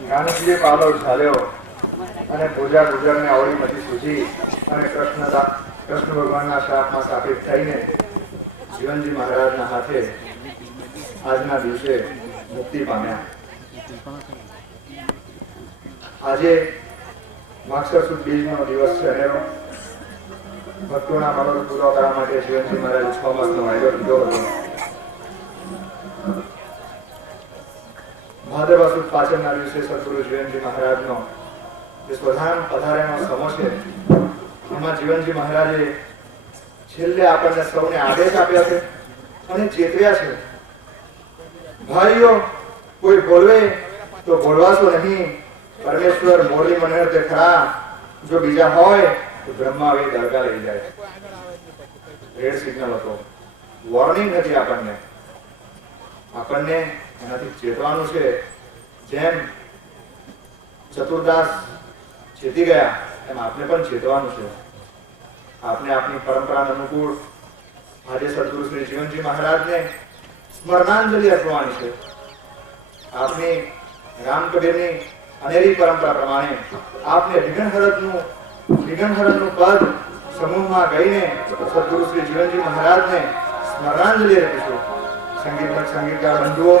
જ્ઞાનજીએ Pavlov ઝાલ્યો અને પૂજા ગુજરને અવળીમાંથી સૂજી અને કૃષ્ણ ભગવાનના શાપમાં સ્થાપિત થઈને જીવનજી મહારાજના હાથે આજના દિવસે મુક્તિ પામ્યા. આજે માગસર સુદ બીજનો દિવસ છે અને ભક્તોના મનોરથ પૂરો કરવા માટે જીવનજી મહારાજે 6 માસનો વાયદો લીધો હતો. ભાદરવા સુદ પાછળના દિવસે સદગુરુ જીવનજી મહારાજનો જે સ્વધામ પધારેનો સમો છે એમાં જીવનજી મહારાજે છેલ્લે આપણને સૌને આદેશ આપ્યા છે અને ચેતવ્યા છે. ભાઈઓ, કોઈ બોલવે તો બોલવાશો નહીં. પરમેશ્વર મોરલી મનોહર તે ખરા, જો બીજા હોય તો બ્રહ્મા એ દરગાહ લઈ જાય. રેડ સિગ્નલ હતો, વોર્નિંગ હતી આપણને એનાથી ચેતવાનું છે. જેમ ચતુરદાસ ચેતી ગયા એમ આપણે પણ ચેતવાનું છે. આપણે આપણી પરંપરાને અનુકૂળ આજે સદગુરુ શ્રી જીવનજી મહારાજને સ્મરણાંજલિ અર્પવાની છે. આપની રામ કબીરની અનેરી પરંપરા પ્રમાણે આપને વિઘ્નહરણનું પદ સમૂહમાં ગઈને સદગુરુ શ્રી જીવનજી મહારાજને સ્મરણાંજલિ આપીશું. સંગીતકાર બંધુઓ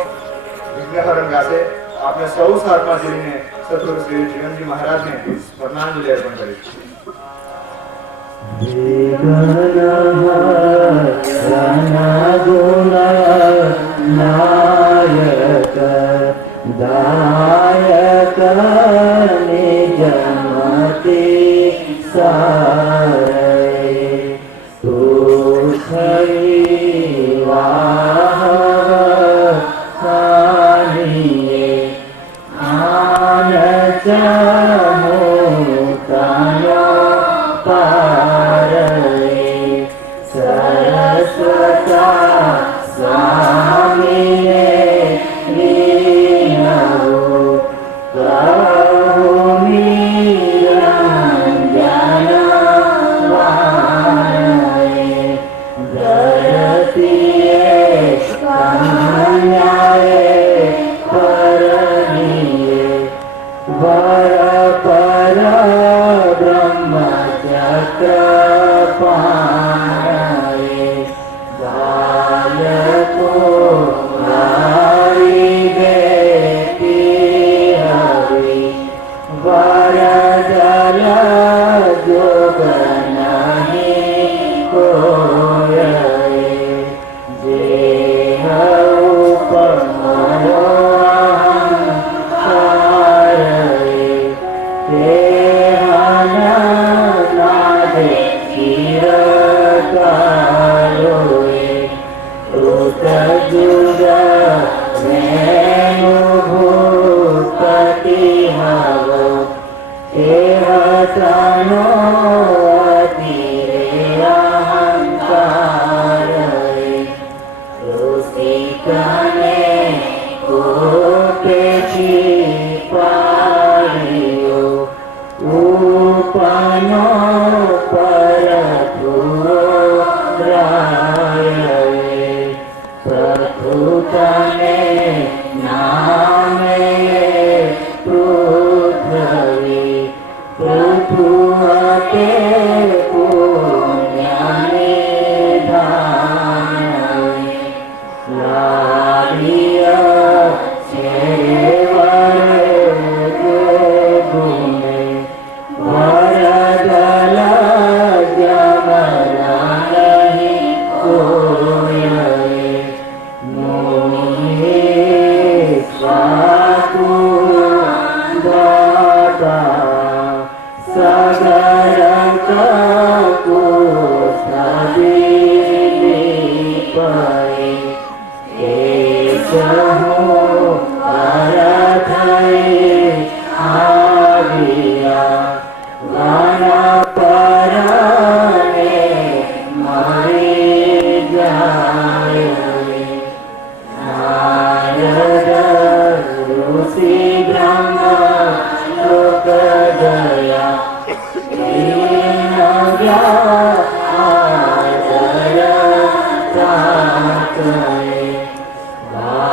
વિઘ્નહરણ ગાશે. આપણે સૌ સાથમાં જઈને સદગુરુ શ્રી જીવનજી મહારાજને સ્મરણાંજલિ અર્પણ કરીશું. दायक निजमति सारे तू खरीवाहानिये आन चाहो तनो पारे सरस्वता स्वामी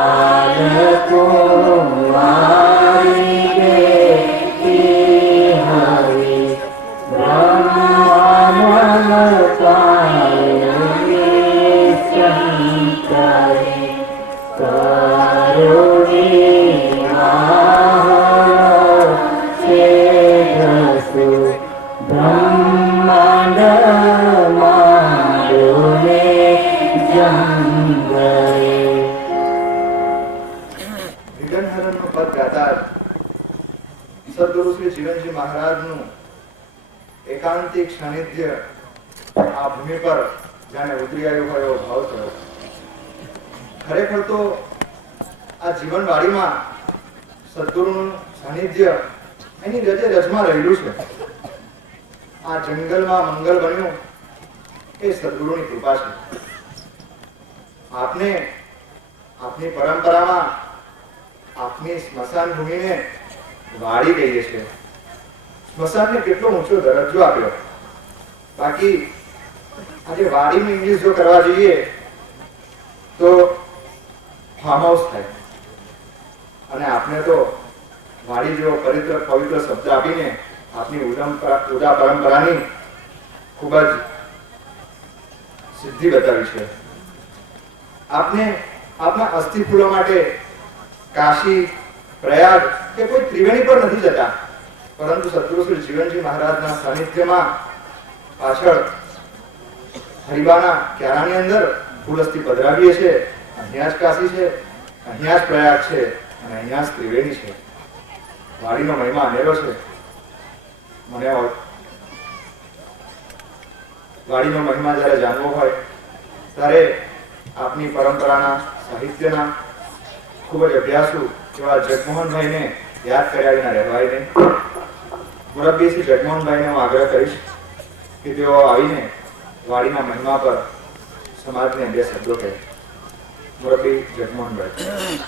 बालको वारी પદ ગાતા સદગુરુ શ્રી જીવનજી મહારાજનું એકાંતિક સાનિધ્ય આ ભૂમિ પર જાણે ઉતરી આવ્યું હોય એવો ભાવ થયો. ખરેખર તો આ જીવનવાડીમાં સદગુરુનું સાનિધ્ય એની રજે રજમાં રહેલું છે. આ જંગલમાં મંગલ બન્યું એ સદગુરુની કૃપા છે. આપને આપની પરંપરામાં આપની સ્મશાન ભૂમિને વાડી કહીએ છીએ. સ્મશાનને કેટલો ઊંચો દરજ્જો આપ્યો. બાકી આજે વાડીનું ઇંગ્લિશ જો કરવા જઈએ તો ફાર્મ હાઉસ થાય. અને આપને તો વાડી જેવો પવિત્ર શબ્દ આપીને આપની ઉદા પરંપરાની ખૂબ જ સિદ્ધિ બતાવી છે. આપને આપના અસ્થિ ફૂલો માટે કાશી, પ્રયાગ કે કોઈ ત્રિવેણી પર નથી જતા, પરંતુ સદગુરુ શ્રી જીવનજી મહારાજના સાનિધ્યમાં પાછળ હરિબાના ક્યારાની અંદર ફૂલસ્થી પધરાવીએ છીએ. અહીંયા જ કાશી છે, અહીંયા જ પ્રયાગ છે અને અહીંયા જ ત્રિવેણી છે. વાડીનો મહિમા અનેરો છે. મને વાડીનો મહિમા જ્યારે જાણવો હોય ત્યારે આપની પરંપરાના સાહિત્યના ખૂબ જ અભ્યાસુ એવા જગમોહનભાઈને યાદ કર્યા વિના રહેવાય નહીં. મુરબ્બી શ્રી જગમોહનભાઈને હું આગ્રહ કરીશ કે તેઓ આવીને વાડીના મહિમા પર સમાજને બે શબ્દો કહે. મુરબ્બી જગમોહનભાઈ.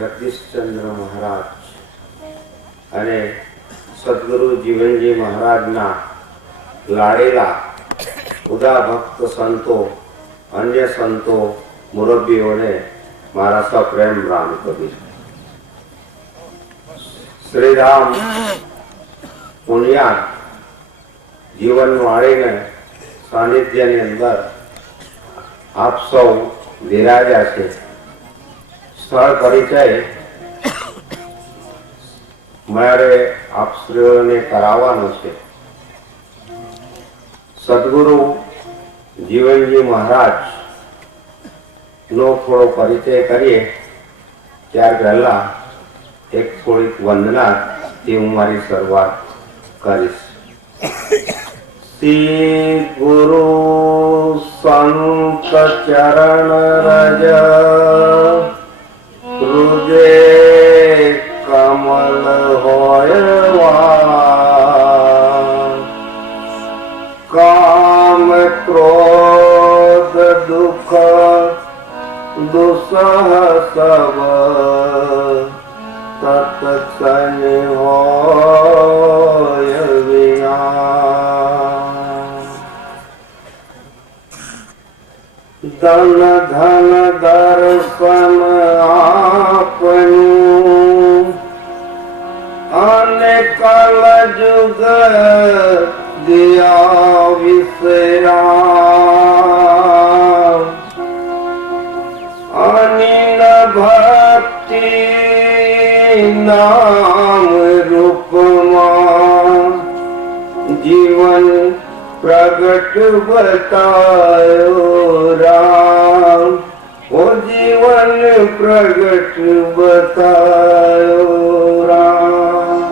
જગદીશચંદ્ર મહારાજ અને સદગુરુ જીવનજી મહારાજના લાડેલા ઉદા ભક્ત સંતો, અન્ય સંતો, મુરબ્બીઓને મારા સપ્રેમ રામ કબીર. શ્રીરામ પુણ્યા જીવન વાળીને સાનિધ્યની અંદર આપ સૌ વિરાજ્યા છે. સ્થળ પરિચય મારે આપશ્રીઓને કરાવવાનો છે. સદગુરુ જીવનજી મહારાજ નો થોડો પરિચય કરીએ ત્યાર પહેલા એક થોડીક વંદના થી હું મારી શરૂઆત કરીશ. શ્રી ગુરુ સંત ચરણ રજ હૃદય કમલ હોયવા કામ ક્રોધ દુઃખ દુસહ સબ તત્સન હોય વિના ધન ધન દર્શન આપનું અને કલ જુગ દિયા વિશ્રામ અનિલ ભક્તિ નામ રૂપમાં જીવન પ્રગટ બતાયો રામ. ઓ જીવન પ્રગટ બતાયો રામ.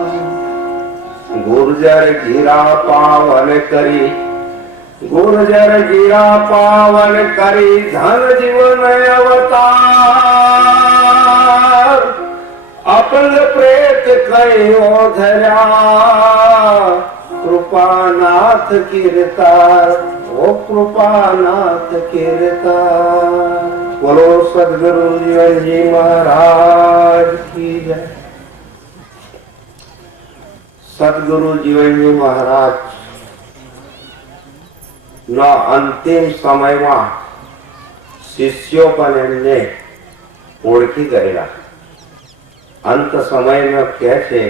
ગુર્જર ગીરા પાવન કરી, ગુર્જર ગીરા પાવન કરી ધન જીવન અવતાર અપલ પ્રેત કયો ધર્યા કૃપાનાથ કીર્તાર. ઓ કૃપાનાથ કીર્તાર. બોલો સદગુરુ જીવનજી મહારાજ કી જય. સદગુરુ જીવનજી મહારાજ ના અંતિમ સમયમાં શિષ્યો પણ એમને ઓળખી ગયેલા. અંત સમયમાં કહે છે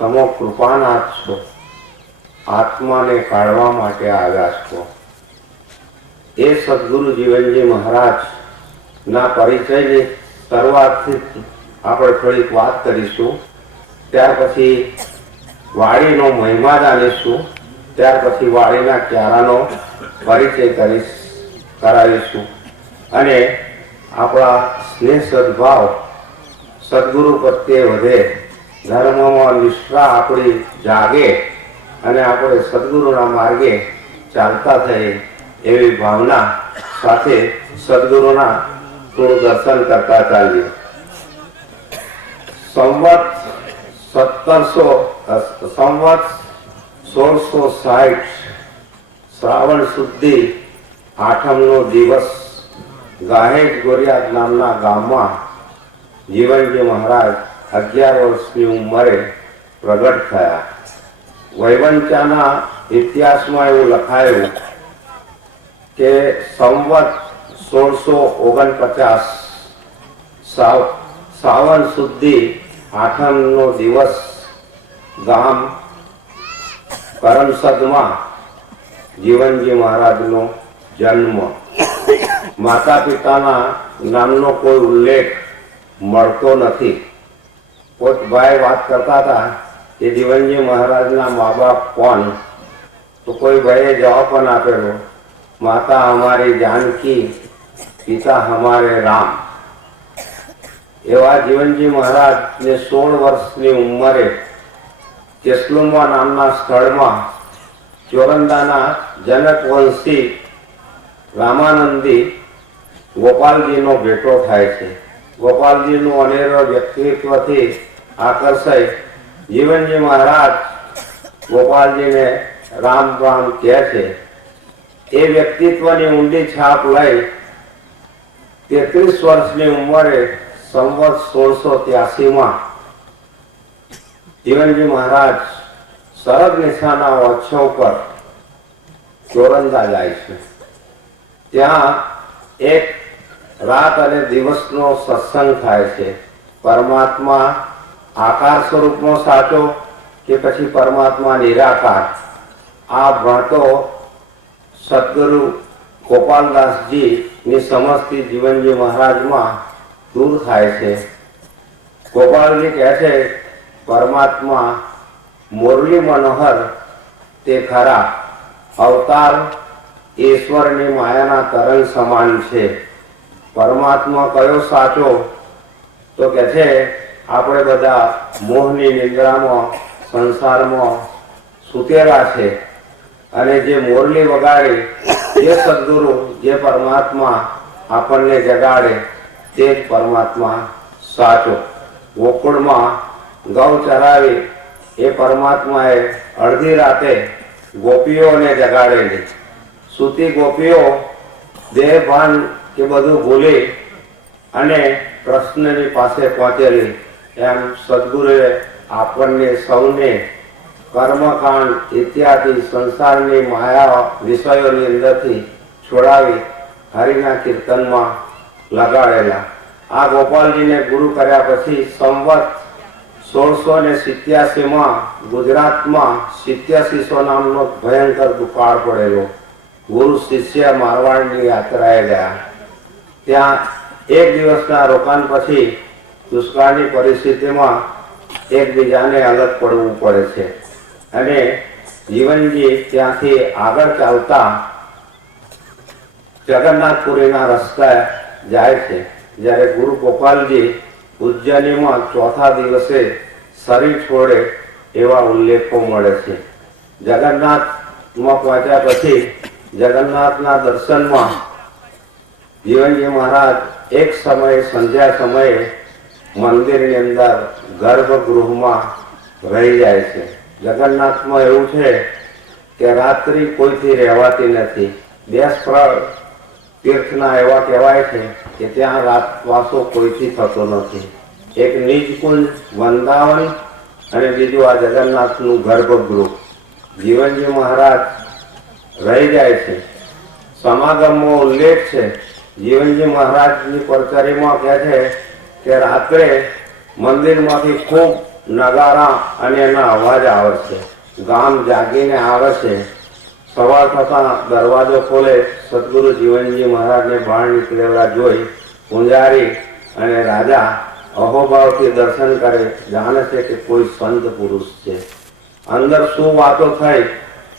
તમો કૃપાનાથ છો, આત્માને કાઢવા માટે આવ્યા છો. એ સદગુરુ જીવનજી મહારાજ ના પરિચયની શરૂઆતથી આપણે થોડીક વાત કરીશું. ત્યાર પછી વાડીનો મહિમા જાણીશું. ત્યાર પછી વાડીના ક્યારાનો પરિચય કરાવીશું અને આપણા સ્નેહ સદભાવ સદગુરુ પ્રત્યે વધે, ધર્મમાં નિષ્ઠા આપણી જાગે અને આપણે સદગુરુના માર્ગે ચાલતા થઈએ એવી ભાવના સાથે સદગુરુના થોડું દર્શન કરતા ચાલીએ. સંવત 1660 શ્રાવણ સુધી આઠમનો દિવસ ગાહેજ ગોરિયાદ નામના ગામમાં જીવનજી મહારાજ 11 વર્ષની ઉંમરે પ્રગટ થયા. વૈવંચાના ઇતિહાસમાં એવું લખાયું કે સંવત 1649 સાવન સુધી આઠમનો દિવસ ગામ કરમસદમાં જીવનજી મહારાજનો જન્મ. માતા પિતાના નામનો કોઈ ઉલ્લેખ મળતો નથી. પોતભાઈ વાત કરતા હતા કે જીવનજી મહારાજના મા બાપ કોણ? તો કોઈ ભાઈએ જવાબ પણ આપેલો, માતા હમારી जानकी, પિતા હમારે રામ. એવા જીવનજી મહારાજને 16 વર્ષની ઉંમરે કેસલુંબા નામના સ્થળમાં ચોરંદાના જનકવંશી રામાનંદી ગોપાલજીનો ભેટો થાય છે. ગોપાલજીનું અનેરો વ્યક્તિત્વથી આકર્ષાઈ જીવનજી મહારાજ ગોપાલજીને રામ રામ કહે છે. એ વ્યક્તિત્વની ઊંડી છાપ લઈ 33 વર્ષની ઉંમરે સંવત 1683માં જીવનજી મહારાજ શરદ નિશાના ઉત્સવ પર ચોરંદા જાય છે. ત્યાં એક રાત અને દિવસનો સત્સંગ થાય છે. પરમાત્મા આકાર સ્વરૂપનો સાચો કે પછી પરમાત્મા નિરાકાર, આ ભણતો સદગુરુ ગોપાલદાસજી ની સમજથી જીવનજી મહારાજમાં દૂર થાય છે. ગોપાલજી કહે છે, પરમાત્મા મુરલી મનોહર તે ખરા, અવતાર ઈશ્વરની માયાના તરંગ સમાન છે. પરમાત્મા કયો સાચો? તો કે છે આપણે બધા મોહની નિંદ્રામાં સંસારમાં સૂતેલા છે અને જે મોરલી વગાડે જે સદગુરુ જે પરમાત્મા આપણને જગાડે તે જ પરમાત્મા સાચો. ગોકુળમાં ગૌ ચરાવી એ પરમાત્માએ અડધી રાતે ગોપીઓને જગાડેલી. સૂતી ગોપીઓ દેહ ભાન કે બધું ભૂલી અને કૃષ્ણની પાસે પહોંચેલી. એમ સદગુરુએ આપણને સૌને કર્મકાંડ ઇત્યાદિ સંસારની માયા વિષયોની અંદરથી છોડાવી હરિના કીર્તનમાં લગાડેલા. આ ગોપાલજીને ગુરુ કર્યા પછી સંવત 1687માં ગુજરાતમાં 8700 નામનો ભયંકર દુકાળ પડેલો. ગુરુ શિષ્ય મારવાડની યાત્રાએ ગયા. ત્યાં એક દિવસના રોકાણ પછી દુષ્કાળની પરિસ્થિતિમાં એકબીજાને અલગ પડવું પડે છે અને જીવનજી ત્યાંથી આગળ ચાલતા જગન્નાથપુરીના રસ્તા જાય છે. જ્યારે ગુરુ ગોપાલજી ઉજ્જૈનીમાં ચોથા દિવસે શરીર છોડે એવા ઉલ્લેખો મળે છે. જગન્નાથમાં પહોંચ્યા પછી જગન્નાથના દર્શનમાં જીવનજી મહારાજ એક સમયે સંધ્યા સમયે મંદિરની અંદર ગર્ભગૃહમાં રહી જાય છે. જગન્નાથમાં એવું છે કે રાત્રિ કોઈથી રહેવાતી નથી. 2 સ્થળ તીર્થના એવા કહેવાય છે કે ત્યાં રાતવાસો કોઈથી થતો નથી. એક નિજકુંજ વૃંદાવન અને બીજું આ જગન્નાથનું ગર્ભગૃહ. જીવનજી મહારાજ રહી જાય છે. સમાગમનો ઉલ્લેખ છે. જીવનજી મહારાજની પરચરીમાં કહે છે કે રાત્રે મંદિરમાંથી ખૂબ નગારા અને એના અવાજ આવે છે. ગામ જાગીને આવે છે. સવાર થતા દરવાજો ખોલે, સદગુરુ જીવનજી મહારાજને બહાર નીકળેલા જોઈ પૂંજારી અને રાજા અહોભાવથી દર્શન કરે, જાણે છે કે કોઈ સંત પુરુષ છે. અંદર શું વાતો થઈ,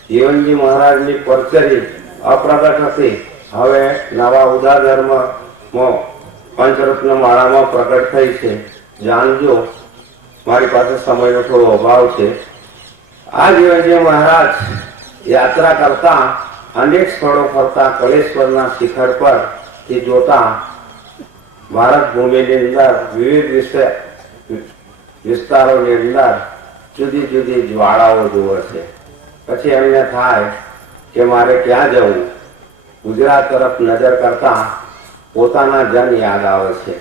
જીવનજી મહારાજની પરચરી અપ્રગટ હતી, હવે નવા ઉદાર ધર્મમાં પંચરત્ન માળામાં પ્રગટ થઈ છે. જાણજો, મારી પાસે સમયનો થોડો અભાવ છે. આ જીવનજી મહારાજ યાત્રા કરતા અનેક સ્થળો ફરતા કલેશ્વરના શિખર પર થી જોતા ભારત ભૂમિની અંદર વિવિધ વિસ્તારોની અંદર જુદી જુદી જ્વાળાઓ જુએ છે. પછી એમને થાય કે મારે ક્યાં જવું. ગુજરાત તરફ નજર કરતા પોતાના જન યાદ આવે છે.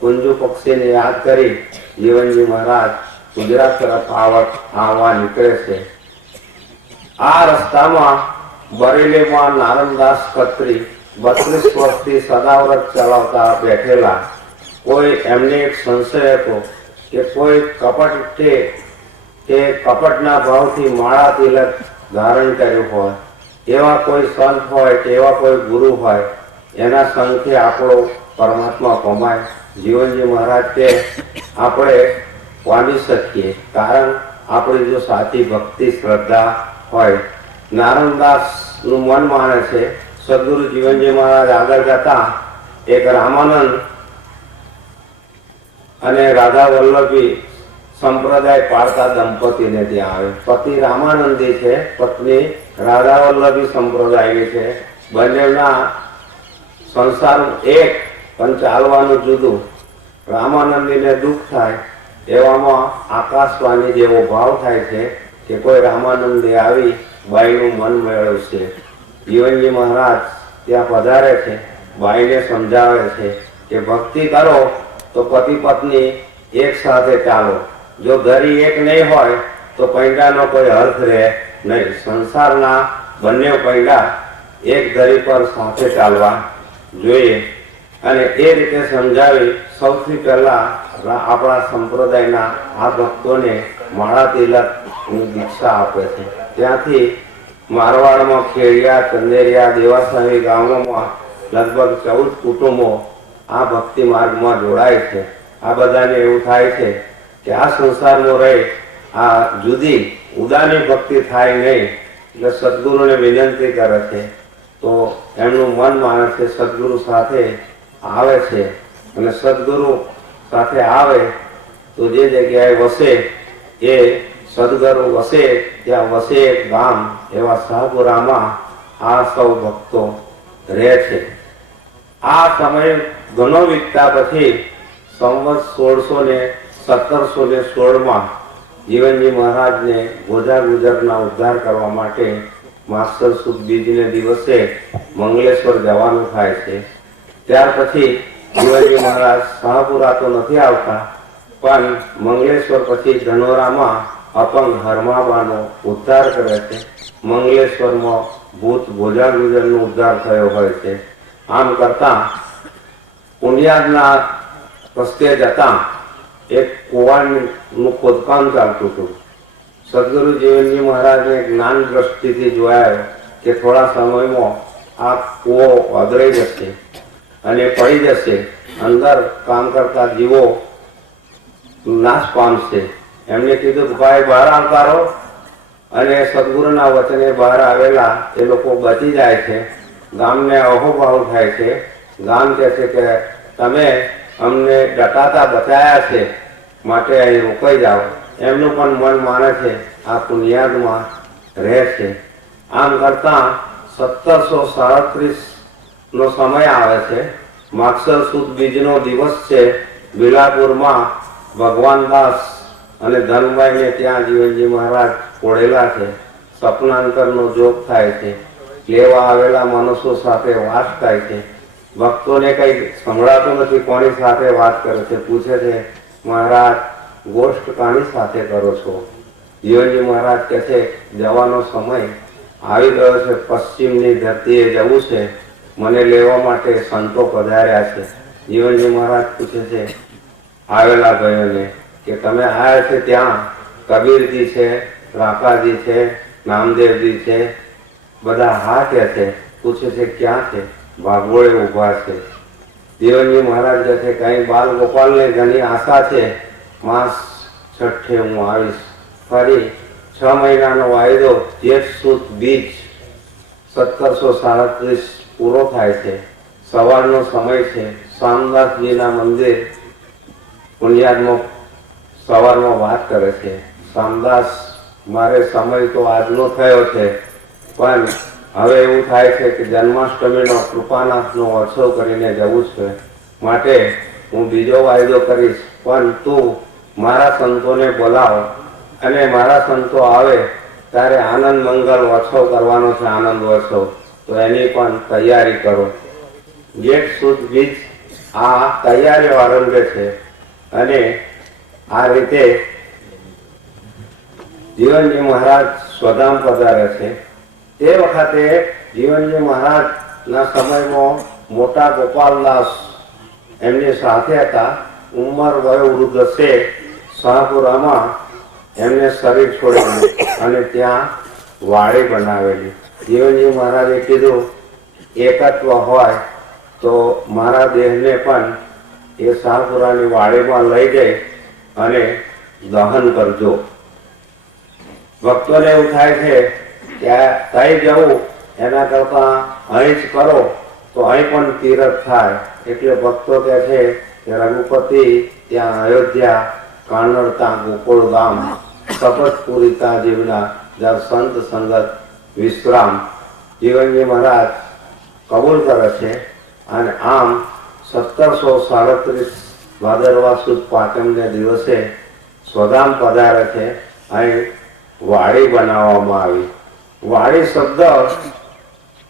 કુંજુ પક્ષીને યાદ કરી જીવનજી મહારાજ ગુજરાત તરફ આવવા નીકળે છે. આ રસ્તામાં બરેલીમાં નારણદાસ ખત્રી 32 વર્ષથી સદાવ્રત ચલાવતા બેઠેલા. કોઈ એમને એક સંશય હતો કે કોઈ કપટના ભાવથી માળા તિલક ધારણ કર્યું હોય, એવા કોઈ સંત હોય કે એવા કોઈ ગુરુ હોય, એના સંગથી આપણો પરમાત્મા પમાય. જીવનજી મહારાજ કે આપણે પામી શકીએ, કારણ આપણી જો સાચી ભક્તિ શ્રદ્ધા હોય. નારણદાસ નું મન માને છે. સદગુરુ જીવનજી મહારાજ આગળ જતા એક રામાનંદ અને રાધા વલ્લભી સંપ્રદાય પાળતા દંપતીને ત્યાં આવે. પતિ રામાનંદી છે, પત્ની રાધા વલ્લભી સંપ્રદાયની છે. બંનેના સંસાર એક, પણ ચાલવાનું જુદું. રામાનંદીને દુઃખ થાય, એવામાં આકાશવાણી જેવો ભાવ થાય છે કે કોઈ રામાનંદી આવી બાઈનું મન મેળવશે. જીવનજી મહારાજ ત્યાં પધારે છે, બાઈને સમજાવે છે કે ભક્તિ કરો તો પતિ પત્ની એક સાથે ચાલો. જો ધરી એક નહીં હોય તો પૈડાનો કોઈ અર્થ રહે નહીં. સંસારના બંને પૈડા એક ધરી પર સાથે ચાલવા જોઈએ. અને એ રીતે સમજાવી સૌથી પહેલા આપણા સંપ્રદાયના આ ભક્તોને માળા તિલકની દીક્ષા આપે છે. ત્યાંથી મારવાડમાં ખેડિયા, ચંદેરિયા, દેવાસાવી ગામોમાં લગભગ 14 કુટુંબો આ ભક્તિ માર્ગમાં જોડાય છે. આ બધાને એવું થાય છે કે આ સંસારમાં રહી આ જુદી ઉદાની ભક્તિ થાય નહીં, એટલે સદગુરુને વિનંતી કરે છે. તો એમનું મન માને છે, સદગુરુ સાથે આવે છે. અને સદગુરુ સાથે આવે તો જે જગ્યાએ વસે એ સદગુરુ વસે ત્યાં વસે એક ગામ, એવા શાહપુરામાં આ સૌ ભક્તો રહે છે. આ સમય ઘણો વીતતા પછી સંવત 1716 જીવનજી મહારાજને ગોજા ગુજરના ઉદ્ધાર કરવા માટે માગસર સુદ બીજને દિવસે મંગલેશ્વર જવાનું થાય છે. ત્યાર પછી જીવનજી મહારાજ શાહપુરા તો નથી આવતા, પણ મંગલેશ્વર પછી ધનોરામાં અપંગ હરમાબાનો ઉદ્ધાર કરે છે. મંગલેશ્વરમાં ભૂત ગોજા ગુજરનો ઉદ્ધાર થયો હોય છે. આમ કરતા પુણ્યાદના રસ્તે જતા એક કુવાનું ખોદકામ ચાલતું હતું. સદગુરુ જીવનજી મહારાજને જ્ઞાન દ્રષ્ટિથી જોયા કે થોડા સમયમાં આ કૂવો ઓદરાઈ જશે અને પડી જશે, અંદર કામ કરતા જીવો નાશ પામશે. એમને કીધું ભાઈ બહાર આવતા રહો, અને સદગુરુના વચને બહાર આવેલા એ લોકો બચી જાય છે. ગામને અહોભાવ થાય છે. ગામ કહે છે કે તમે અમને ડટાતા બચાયા છે, માટે અહીં રોકાઈ જાઓ. એમનું પણ મન માને છે, આ પુણ્યાદમાં રહે છે. આમ કરતા 1737 નો સમય આવે છે. માગસર સુદ બીજનો દિવસ છે. બિલાપુરમાં ભગવાન દાસ અને ધનભાઈને ત્યાં જીવનજી મહારાજ પોળેલા છે. સપનાંતરનો જોગ થાય છે. લેવા આવેલા મનુષ્યો સાથે વાત થાય છે. ભક્તોને કઈ સંભળાતું નથી, કોની સાથે વાત કરે છે. પૂછે છે, મહારાજ ગોષ્ઠ કાની સાથે કરો છો? જીવનજી મહારાજ કહે છે, જવાનો સમય આવી ગયો છે, પશ્ચિમની ધરતીએ જવું છે, મને લેવા માટે સંતો પધાર્યા છે. જીવનજી મહારાજ પૂછે છે આવેલા ભાઈઓને કે તમે આવ્યા છે ત્યાં કબીરજી છે, રાકાજી છે, નામદેવજી છે, બધા હા કે છે. પૂછે છે ક્યાં છે? ભાગવળે ઊભા છે. જીવનજી મહારાજ કહે છે કઈ બાલ ગોપાલને ઘણી આશા છે, માસ છઠ્ઠે હું આવીશ. ફરી 6 મહિનાનો વાયદો જેઠ સુદ બીજ 1737 પૂરો થાય છે. સવારનો સમય છે. શામદાસજીના મંદિર પુણ્યાત્મક સવારમાં વાત કરે છે. શામદાસ, મારે સમય તો આજનો થયો છે, પણ હવે એવું થાય છે કે જન્માષ્ટમીનો કૃપાનાથનો ઉત્સવ કરીને જવું છે, માટે હું બીજો વાયદો કરીશ, પણ તું મારા સંતોને બોલાવ અને મારા સંતો આવે ત્યારે આનંદ મંગલ ઉત્સવ કરવાનો છે, આનંદ ઉત્સવ, તો એની પણ તૈયારી કરો. જેઠ સુદ બીજ આ તૈયારીઓ આરંભે છે. અને આ રીતે જીવનજી મહારાજ સ્વધામ પધારે છે. તે વખતે જીવનજી મહારાજના સમયમાં મોટા ગોપાલદાસ એમની સાથે હતા. ઉંમર વયોવૃદ્ધ છે. શાહપુરામાં એમને શરીર છોડેલું અને ત્યાં વાડી બનાવેલી. જીવનજી મહારાજે કીધું એકત્વ હોય તો મારા દેહને પણ એ શાહપુરાની વાડીમાં લઈ જઈ અને દહન કરજો. ભક્તોને એવું થાય છે કે થઈ જવું એના કરતા અહીં જ કરો તો અહીં પણ તીરથ થાય. એટલે ભક્તો કહે છે કે રઘુપતિ ત્યાં અયોધ્યા, કાનડતા ગોકુળ ગામ, તપસ્પુરિતા જીવના જ્યાં સંત સંગત વિશ્રામ. જીવનજી મહારાજ કબૂલ કરે છે. અને આમ 1737 ભાદરવા સુદ પાંચમને દિવસે સ્વધામ પધારે છે. અહીં વાડી બનાવવામાં આવી. વાડી શબ્દ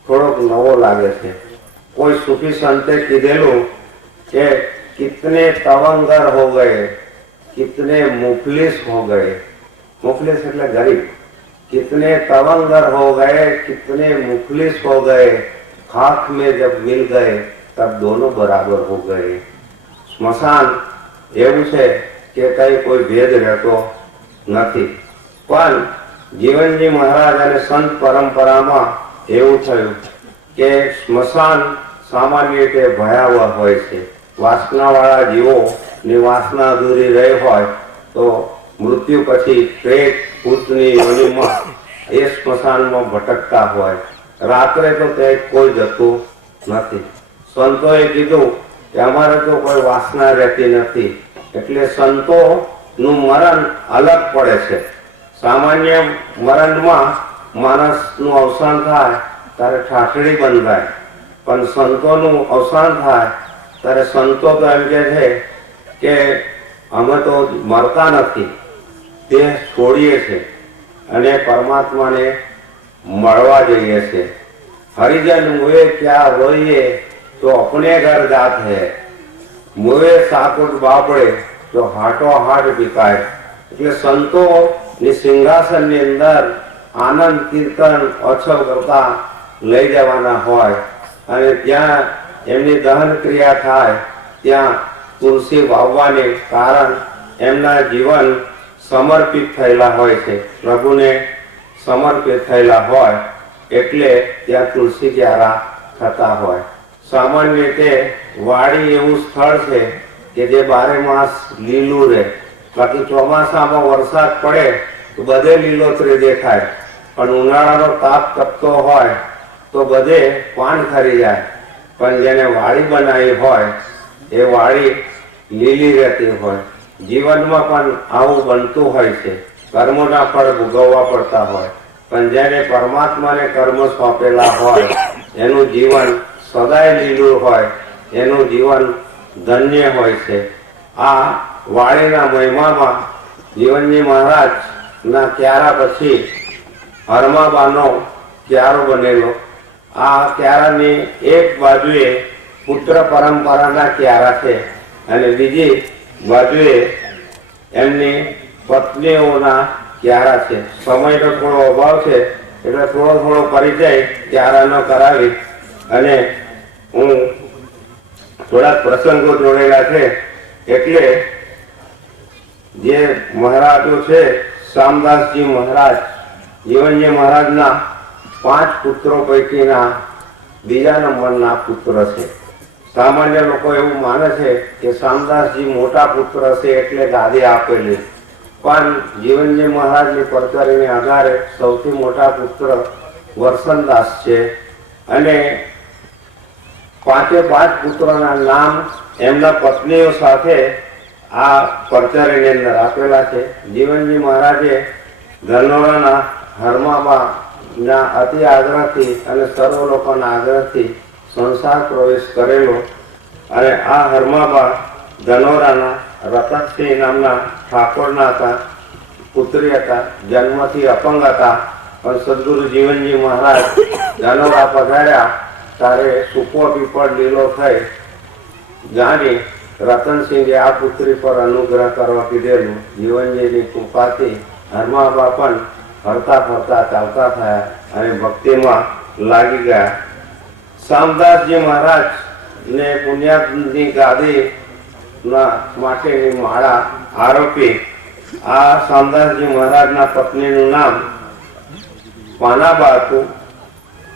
થોડોક નવો લાગે છે. કોઈ સૂફી સંતે કીધેલું કે કિતને તવંગર હો ગયે, कितने मुफलिस हो गए. मुफलिस એટલે ગરીબ. कितने तवंगर हो गए, कितने मुफलिस हो गए, खाक में जब मिल गए तब दोनों बराबर हो गए. સ્મશાન એવું છે કે કઈ કોઈ ભેદ રહેતો નથી. પણ જીવનજી મહારાજ અને સંત પરંપરામાં એવું થયું કે સ્મશાન સામાન્ય રીતે ભયાવહ હોય છે. વાસનાવાળા જીવો ની વાસના અધૂરી રહી હોય તો મૃત્યુ પછી પ્રેત ભૂતની યોનિમાં એ સ્મશાનમાં ભટકતા હોય. રાત્રે તો તે કોઈ જતું નથી. સંતોએ કીધું કે અમારે તો કોઈ વાસના રહેતી નથી. એટલે સંતોનું મરણ અલગ પડે છે. સામાન્ય મરણમાં માણસનું અવસાન થાય ત્યારે ઠાઠડી બંધાય, પણ સંતોનું અવસાન થાય ત્યારે સંતો તો એમ કે છે કે અમે તો મરતા નથી, તે છોડીએ છે અને પરમાત્માને મળવા જઈએ છે. હરિજન મુએ ક્યાં રોઈએ તો અપને ઘર જાત હૈ, મુએ સાકુટ બાપડે તો હાટો હાટ પીકાય. એટલે સંતો ની સિંહાસન ની અંદર આનંદ કીર્તન ઉત્સવ કરતા લઈ જવાના હોય અને ત્યાં એમની દહન ક્રિયા થાય. ત્યાં તુલસી વાવવાને કારણ એમના જીવન સમર્પિત થયેલા હોય છે, પ્રભુને સમર્પિત થયેલા હોય એટલે ત્યાં તુલસી ક્યારા થતા હોય. સામાન્ય રીતે વાડી એવું સ્થળ છે કે જે 12 માસ લીલું રહે. બાકી ચોમાસામાં વરસાદ પડે તો બધે લીલોતરી દેખાય, પણ ઉનાળાનો તાપ તપતો હોય તો બધે પાન ખરી જાય. પણ જેને વાડી બનાવી હોય એ વાડી લીલી રહેતી હોય. જીવનમાં પણ આવું બનતું હોય છે. કર્મોના ફળ ભોગવવા પડતા હોય, પણ જેને પરમાત્માને કર્મ સોંપેલા હોય એનું જીવન સદાય લીલું હોય, એનું જીવન ધન્ય હોય છે. આ વાડીના મહિમામાં જીવનજી મહારાજ ના ક્યારા પછી હરમાબાનો ક્યારો બનેલો. આ ક્યારાની એક બાજુએ પુત્ર પરંપરાના ક્યારા છે અને બીજી બાજુએ એમની પત્નીઓના ક્યારા છે. સમયનો થોડો અભાવ છે એટલે થોડો પરિચય ક્યારાનો કરાવી અને હું થોડાક પ્રસંગો જોડેલા છે એટલે જે મહારાજો છે, શામદાસજી મહારાજ જીવનજી મહારાજના 5 પુત્રો પૈકીના બીજા નંબરના પુત્ર છે. સામાન્ય લોકો એવું માને છે કે શામદાસજી મોટા પુત્ર છે એટલે ગાદી આપેલી, પણ જીવનજી મહારાજની પરચારીને આધારે સૌથી મોટા પુત્ર વરસનદાસ છે. અને 5 પુત્રોના નામ એમના પત્નીઓ સાથે આ પરચારીની અંદર આપેલા છે. જીવનજી મહારાજે ધનોરાના હરમાબાના અતિ આગ્રહથી અને સર્વ લોકોના આગ્રહથી સંસાર પ્રવેશ કરેલો. અને આ હરમાબા ધનોરાના રતનસિંહ નામના ઠાકોરના હતા, પુત્રી હતા, જન્મથી અપંગ હતા. પણ સદગુરુ જીવનજી મહારાજ ધનોરા પધાર્યા ત્યારે સૂકો પીપળ લીલો થઈ જાણી રતનસિંહે આ પુત્રી પર અનુગ્રહ કરવા કીધેલું. જીવનજીની કૃપાથી હરમાબા પણ ફરતા ફરતા ચાલતા થયા અને ભક્તિમાં લાગી ગયા. શામદાસજી મહારાજ ને પુણ્યની ગાદી માટેની માળા આરોપી આ શામદાસજી મહારાજના પત્નીનું નામ પાનાબા હતું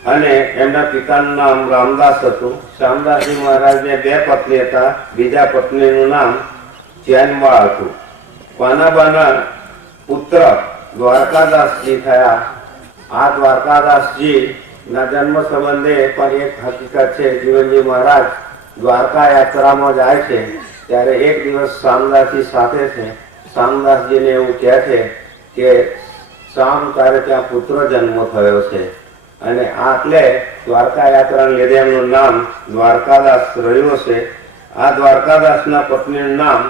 અને એમના પિતાનું નામ રામદાસ હતું. શામદાસજી મહારાજને 2 પત્ની હતા. બીજા પત્નીનું નામ ચેનબા હતું. પાનાબાના પુત્ર દ્વારકાદાસજી થયા. આ દ્વારકાદાસજી ના જન્મ સંબંધે પણ એક હકીકત છે. જીવનજી મહારાજ દ્વારકા યાત્રામાં જાય છે ત્યારે એક દિવસ શામદાસજી સાથે છે. શામદાસજીને એવું કહે છે કે શામ તારે ત્યાં પુત્ર જન્મ થયો છે. અને આટલે દ્વારકા યાત્રાને લીધે એમનું નામ દ્વારકાદાસ રહ્યું છે. આ દ્વારકાદાસના પત્નીનું નામ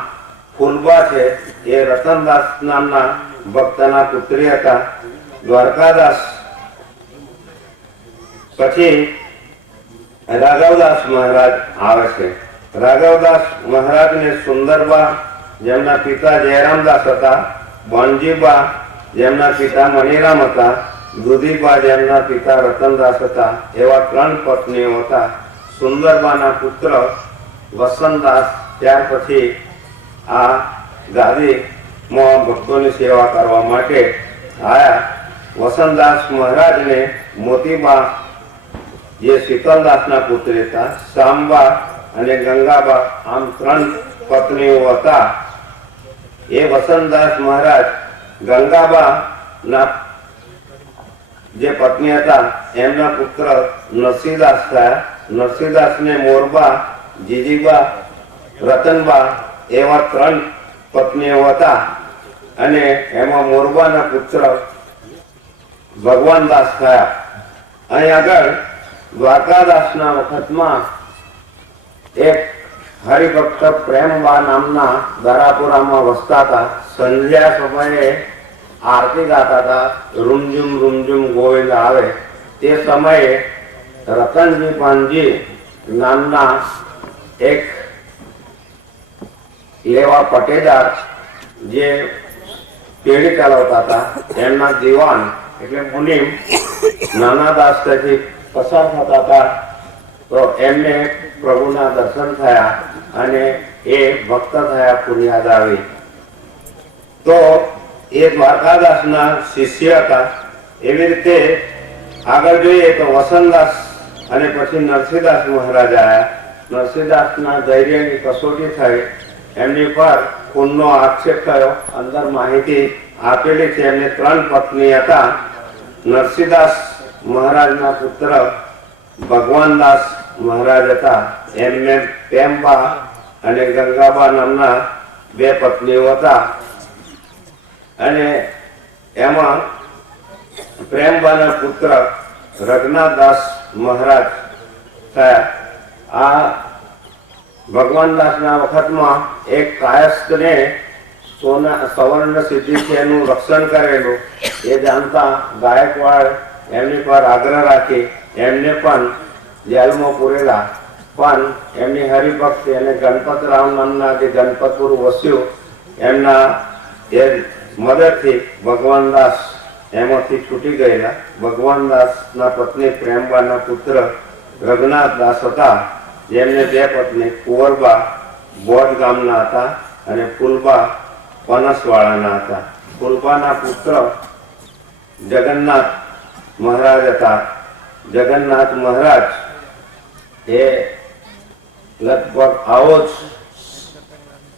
ફૂલબા છે. એ રતનદાસ નામના ભક્તના પુત્રી હતા. દ્વારકાદાસ પછી રાઘવદાસ મહારાજ આવે છે. રાઘવદાસ મહારાજને સુંદરબા જેમના પિતા જયરામદાસ હતા, બનજીબા જેમના પિતા મણિરામ હતા, દુધીબા જેમના પિતા રતનદાસ હતા, એવા 3 પત્નીઓ હતા. સુંદરબાના પુત્ર વસંતદાસ ત્યાર પછી આ ગાદીમાં ભક્તોની સેવા કરવા માટે આયા. વસંતદાસ મહારાજને મોતીબા જે શીતલદાસના પુત્રી હતા, શામબા અને ગંગાબા, આમ 3 પત્નીઓ હતા. એ વસંતદાસ મહારાજ ગંગાબા ના જે પત્ની હતા એમના પુત્ર નરસિંહદાસ થયા. નરસિંહદાસને મોરબા, જીજીબા, રતનબા એવા 3 પત્નીઓ હતા. અને એમાં મોરબાના પુત્ર ભગવાનદાસ થયા. અહીં આગળ દ્વારકાદાસના વખતમાં એક હરિભક્ત પ્રેમબા નામના દરાપુરામાં વસતા હતા. સંધ્યા સમયે આરતી ગાતા હતા, રૂમઝુમ ગોવિંદ આવે. તે સમયે રતનજી પાનજી નામના એક લેવા પટેદાર જે પેઢી ચલાવતા હતા, એમના દીવાન એટલે મુનિમ નાનાદાસ થી પસાર થતા હતા. તો એમને પ્રભુના દર્શન થયા અને એ ભક્ત થયા, પુણ્યાદ આવી. તો એ દ્વારકાદાસના શિષ્ય હતા. એવી રીતે આગળ જોઈએ તો વસંતદાસ અને પછી નરસિંહદાસ મહારાજ આવ્યા. નરસિંહદાસના ધૈર્યની કસોટી થઈ. એમની પર ખૂનનો આક્ષેપ થયો. અંદર માહિતી આપેલી છે. એમને 3 પત્ની હતા. નરસિંહદાસ મહારાજના પુત્ર ભગવાનદાસ મહારાજ હતા. એમને પ્રેમબા અને ગંગાબા નામના 2 પત્નીઓ હતા. અને એમાં પ્રેમબાના પુત્ર રઘુનાથદાસ મહારાજ થયા. આ ભગવાનદાસના વખતમાં એક કાયસ્થને સવર્ણ સિદ્ધિ છે એનું રક્ષણ કરેલું. એ જાણતા ગાયકવાડ એમની પર આગ્રહ રાખી એમને પણ જેલમાં પૂરેલા. પણ એમની હરિભક્તિ અને ગણપતરાવ નામના જે ગણપતપુર વસ્યું એમના એ મદદથી ભગવાનદાસ એમાંથી છૂટી ગયેલા. ભગવાનદાસના પત્ની પ્રેમબાના પુત્ર રઘુનાથદાસ હતા, જેમને 2 પત્ની કુંવરબા બોધ ગામના હતા અને ફૂલબા પનસવાળાના હતા. ફૂલપાના પુત્ર જગન્નાથ મહારાજ હતા. જગન્નાથ મહારાજ એ લગભગ આવો જ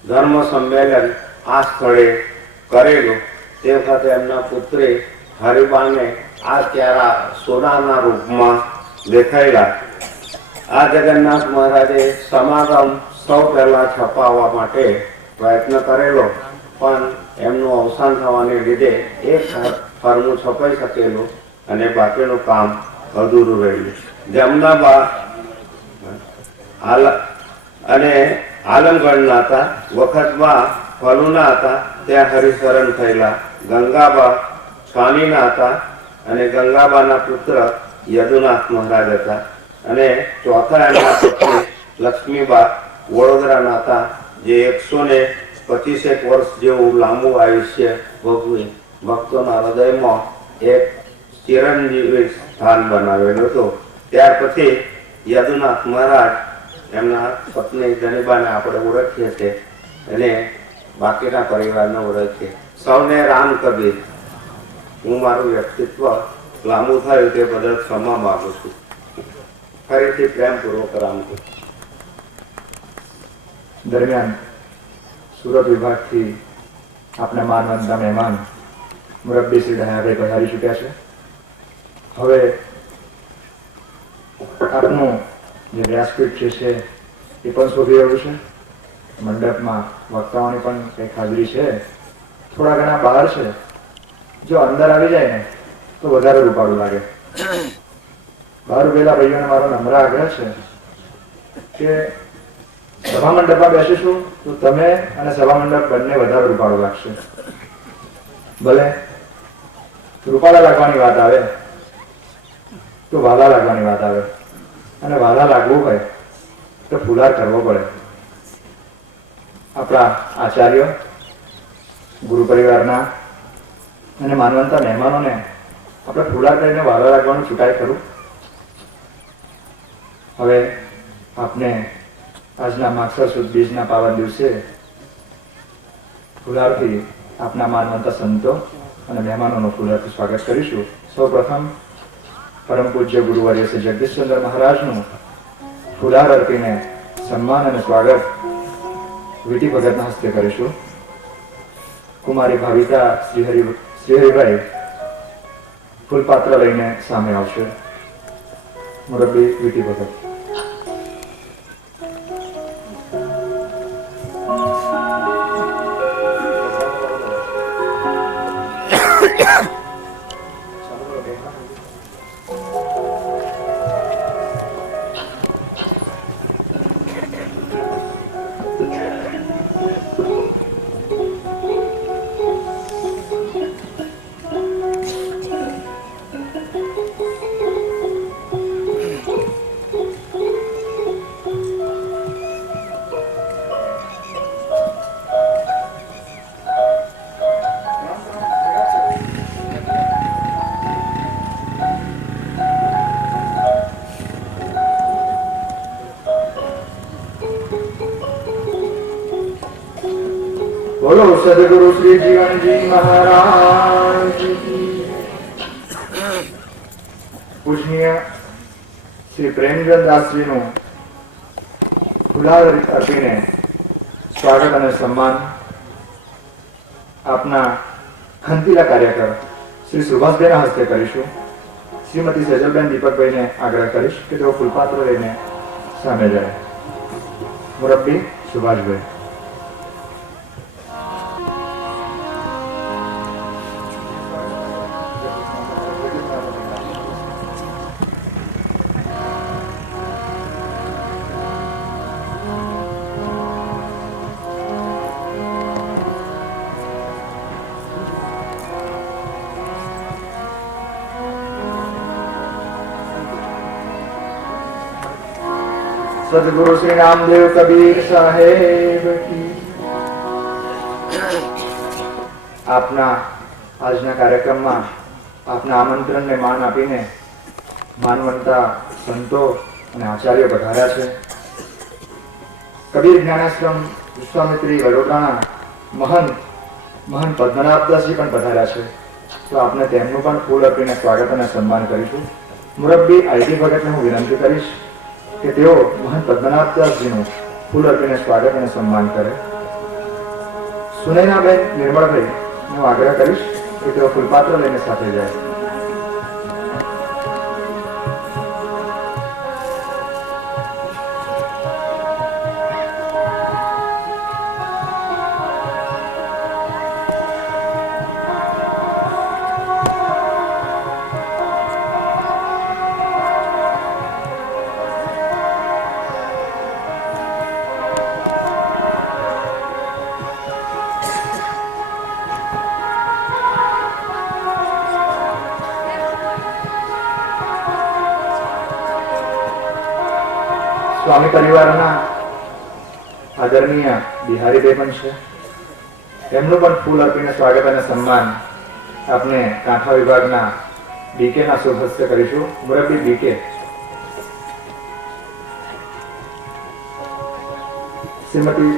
ધર્મ સંમેલન આ સ્થળે કરેલું. તે વખતે એમના પુત્રી હરિબાને આ ક્યારા સોનાના રૂપમાં દેખાયેલા. આ જગન્નાથ મહારાજે સમાગમ સૌ પહેલા છપાવવા માટે પ્રયત્ન કરેલો, પણ એમનું અવસાન થવાને લીધે એક ફરમું છપાઈ શકેલું અને બાકીનું કામ અધૂરું રહેલું. જમનાબા અને આલમગઢના હતા. વખતમાં ફલુના હતા, ત્યાં હરિશરણ થયેલા. ગંગાબા સ્વામીના હતા અને ગંગાબાના પુત્ર યદુનાથ મહારાજ હતા. અને ચોથા એમના પત્ની લક્ષ્મીબા વડોદરાના હતા, જે 125 વર્ષ જેવું લાંબુ આયુષ્ય ભોગવી ભક્તોના હૃદયમાં એક ચિરંજીવી સ્થાન બનાવેલું હતું. ત્યાર પછી યદુનાથ મહારાજ એમના પત્ની ધનીબાને આપણે ઓળખીએ છીએ અને બાકીના પરિવારને ઓળખીએ. સૌને રામ કબીર. હું મારું વ્યક્તિત્વ લાંબુ થયું તે બદલ ક્ષમા માંગુ છું. ફરીથી પ્રેમપૂર્વક રામ કબીર. દરમિયાન સુરત વિભાગથી આપણા માનવંતના મહેમાન મુરબ્બી શ્રી ડાયાભાઈ પધારી ચૂક્યા છે. હવે આપનું જે વ્યાસપીઠ છે એ પણ શોભી રહ્યું છે. મંડપમાં વક્તાઓની પણ કંઈક હાજરી છે. થોડા ઘણા બહાર છે. જો અંદર આવી જાય ને તો વધારે રૂપાળું લાગે. બહાર ઉભેલા ભાઈઓને મારો નમ્ર આગ્રહ છે કે સભા મંડપમાં બેસીશું તો તમે અને સભા મંડપ બંને વધારે રૂપાળું લાગશે. ભલે રૂપાળા લાગવાની વાત આવે તો વાલા લાગવાની વાત આવે, અને વાલા લાગવું હોય તો ફુલાર કરવો પડે. આપણા આચાર્ય, ગુરુ પરિવારના અને માનવંતા મહેમાનોને આપણે ફુલાર કરીને વાલા લાગવાનું ચૂકાય ખરું. હવે આપને આજના માગસર સુદ બીજના પાવન દિવસે ફુલારથી આપના માનવંતા સંતો અને મહેમાનોનું ફુલારથી સ્વાગત કરીશું. સૌ પ્રથમ પરમ પૂજ્ય ગુરુવર્ય શ્રી જગદીશચંદ્ર મહારાજનું ફુલાર અર્પીને સન્માન અને સ્વાગત વિધિ ભગતના હસ્તે કરીશું. કુમારી ભાવિકા શ્રીહરિભાઈ ફૂલપાત્ર લઈને સામે આવશે. મુરબ્બી વિધિ ભગત. બોલો સદગુરુ શ્રી જીવનજી મહારાજ. પૂજનીય શ્રી પ્રેમચંદ દાસજીનું ફુલાર અર્પીને સ્વાગત અને સન્માન આપના ખંતીલા કાર્યકર શ્રી સુભાષભાઈના હસ્તે કરીશું. શ્રીમતી સેજલબેન દીપકભાઈને આગ્રહ કરીશ કે તેઓ ફૂલપાત્ર લઈને સામે જાય. મુરબ્બી સુભાષભાઈ. સદગુરુ શ્રી રામદેવ કબીર સાહેબ કી. આપના આજના કાર્યક્રમમાં આપના આમંત્રણને માન આપીને માનવંતા સંતો અને આચાર્ય પધાર્યા છે. કબીર જ્ઞાનાશ્રમ વિશ્વામિત્રી વડોદરાના મહંત મહાન પદ્મનાભદાસજી પણ પધાર્યા છે, તો આપણે તેમનું પણ ફૂલ આપીને સ્વાગત અને સન્માન કરીશું. મુરબ્બી આઈટી ભગતને હું વિનંતી કરીશ કે તેઓ મહાન પદ્મનાભદાસજીનું ફૂલ આપીને સ્વાગત અને સન્માન કરે. સુનૈનાબેન નિર્મળભાઈ હું આગ્રહ કરીશ કે તેઓ ફૂલપાત્ર લઈને સાથે જાય. સ્વામી પરિવારના આદરણીય બિહારીભાઈ પણ છે, એમનું પણ ફૂલ અર્પીને સ્વાગત અને સન્માન આપણે કાંઠા વિભાગના બીકે ના શુભ હસ્તે કરીશું. મુરબ્બી બીકે. શ્રીમતી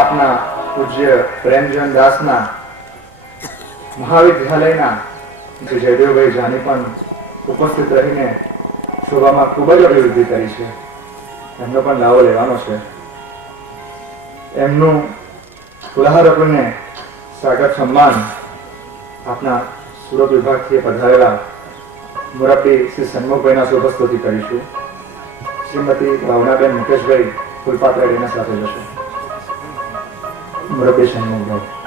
આપના પૂજ્ય પ્રેમચંદ દાસના મહાવિદ્યાલયના જે જયદેવભાઈ જાની પણ ઉપસ્થિત રહીને શોભામાં ખૂબ જ અભિવૃદ્ધિ કરી છે, એમનો પણ લાવો લેવાનો છે. એમનું ફુલહાર આપીને સ્વાગત સન્માન આપના સુરત વિભાગથી પધારેલા મુરબ્બી શ્રી સન્મુખભાઈના શુભ હસ્તેથી કરીશું. શ્રીમતી ભાવનાબેન મુકેશભાઈ ફૂલપાત્ર લઈને સાથે જશે. મુરબ્બી સન્મુખભાઈ.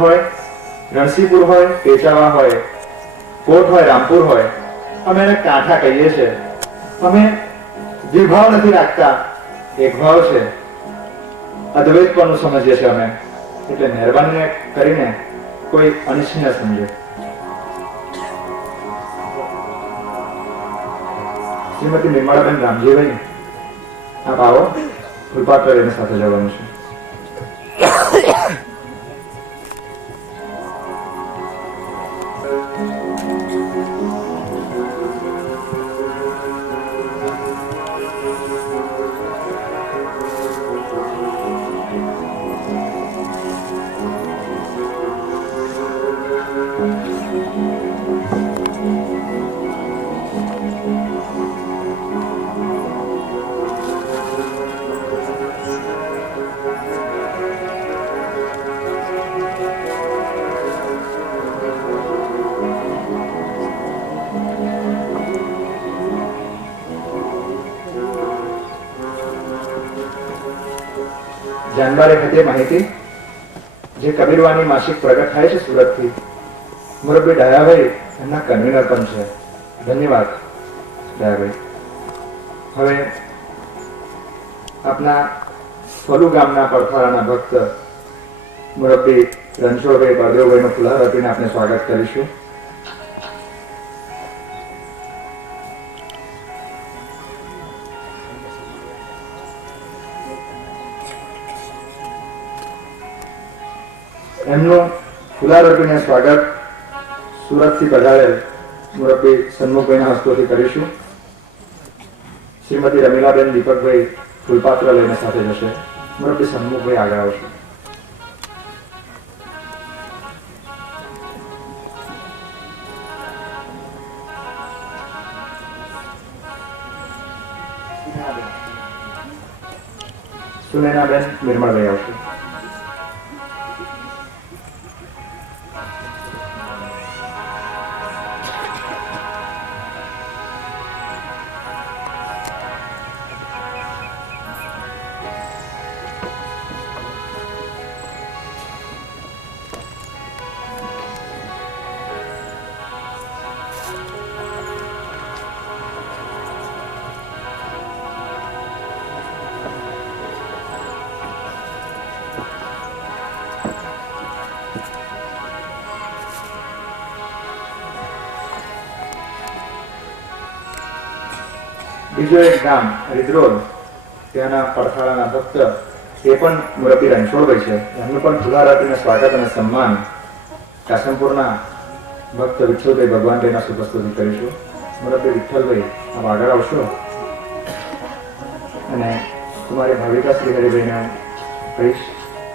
હોય, રણસીપુર હોય, પેચાવા હોય, કોટ હોય, રામપુર હોય, અમે એને કાંઠા કહીએ છીએ. અમે દ્વિભાવ નથી રાખતા, એક ભાવ છે, અદ્વૈત પણ સમજીએ છીએ અમે. એટલે મહેરબાની કરીને કોઈ અનિચ્છ ન સમજે. શ્રીમતી નિર્મળાબેન રામજીભાઈ, આપ આવો, ફૂલપાત્ર લઈને સાથે જવાનું છે. જાનબારી ખાતે માહિતી જે કબીરવાણી માસિક પ્રગટ થાય છે સુરતથી, મુરબ્બી ડાયાભાઈ એમના કન્વીનર પણ છે. ધન્યવાદ ડાયાભાઈ. હવે આપના ફલુ ગામના પડથારાના ભક્ત મુરબ્બી રણછોડભાઈ બળદેવભાઈનો ફુલહાર આપીને આપણે સ્વાગત કરીશું. એમનું ફુલહાર આપીને સ્વાગત સુરતથી પધારેલ મુરબ્બી સન્મુખભાઈના હસ્તોથી કરીશું. શ્રીમતી રમીલાબેન દીપકભાઈ ફૂલપાત્ર લઈને સાથે જશે. મુરબ્બી સન્મુખભાઈ આગળ આવશે. સુનૈનાબેન નિર્મળભાઈ આવશે. બીજો એક ગામ રીદ્રોલ, ત્યાંના પડખાળાના ભક્ત એ પણ મુરબ્બી રણછોડભાઈ છે. એમનું પણ ફુલાર આપીને સ્વાગત અને સન્માન કાશમપુરના ભક્ત વિઠ્ઠલભાઈ ભગવાનભાઈના સુપસ્તુતિ કરીશું. મુરબ્બી વિઠ્ઠલભાઈ, આપ આગળ આવશો અને તમારી ભાવિકા શ્રી હરિભાઈને કહીશ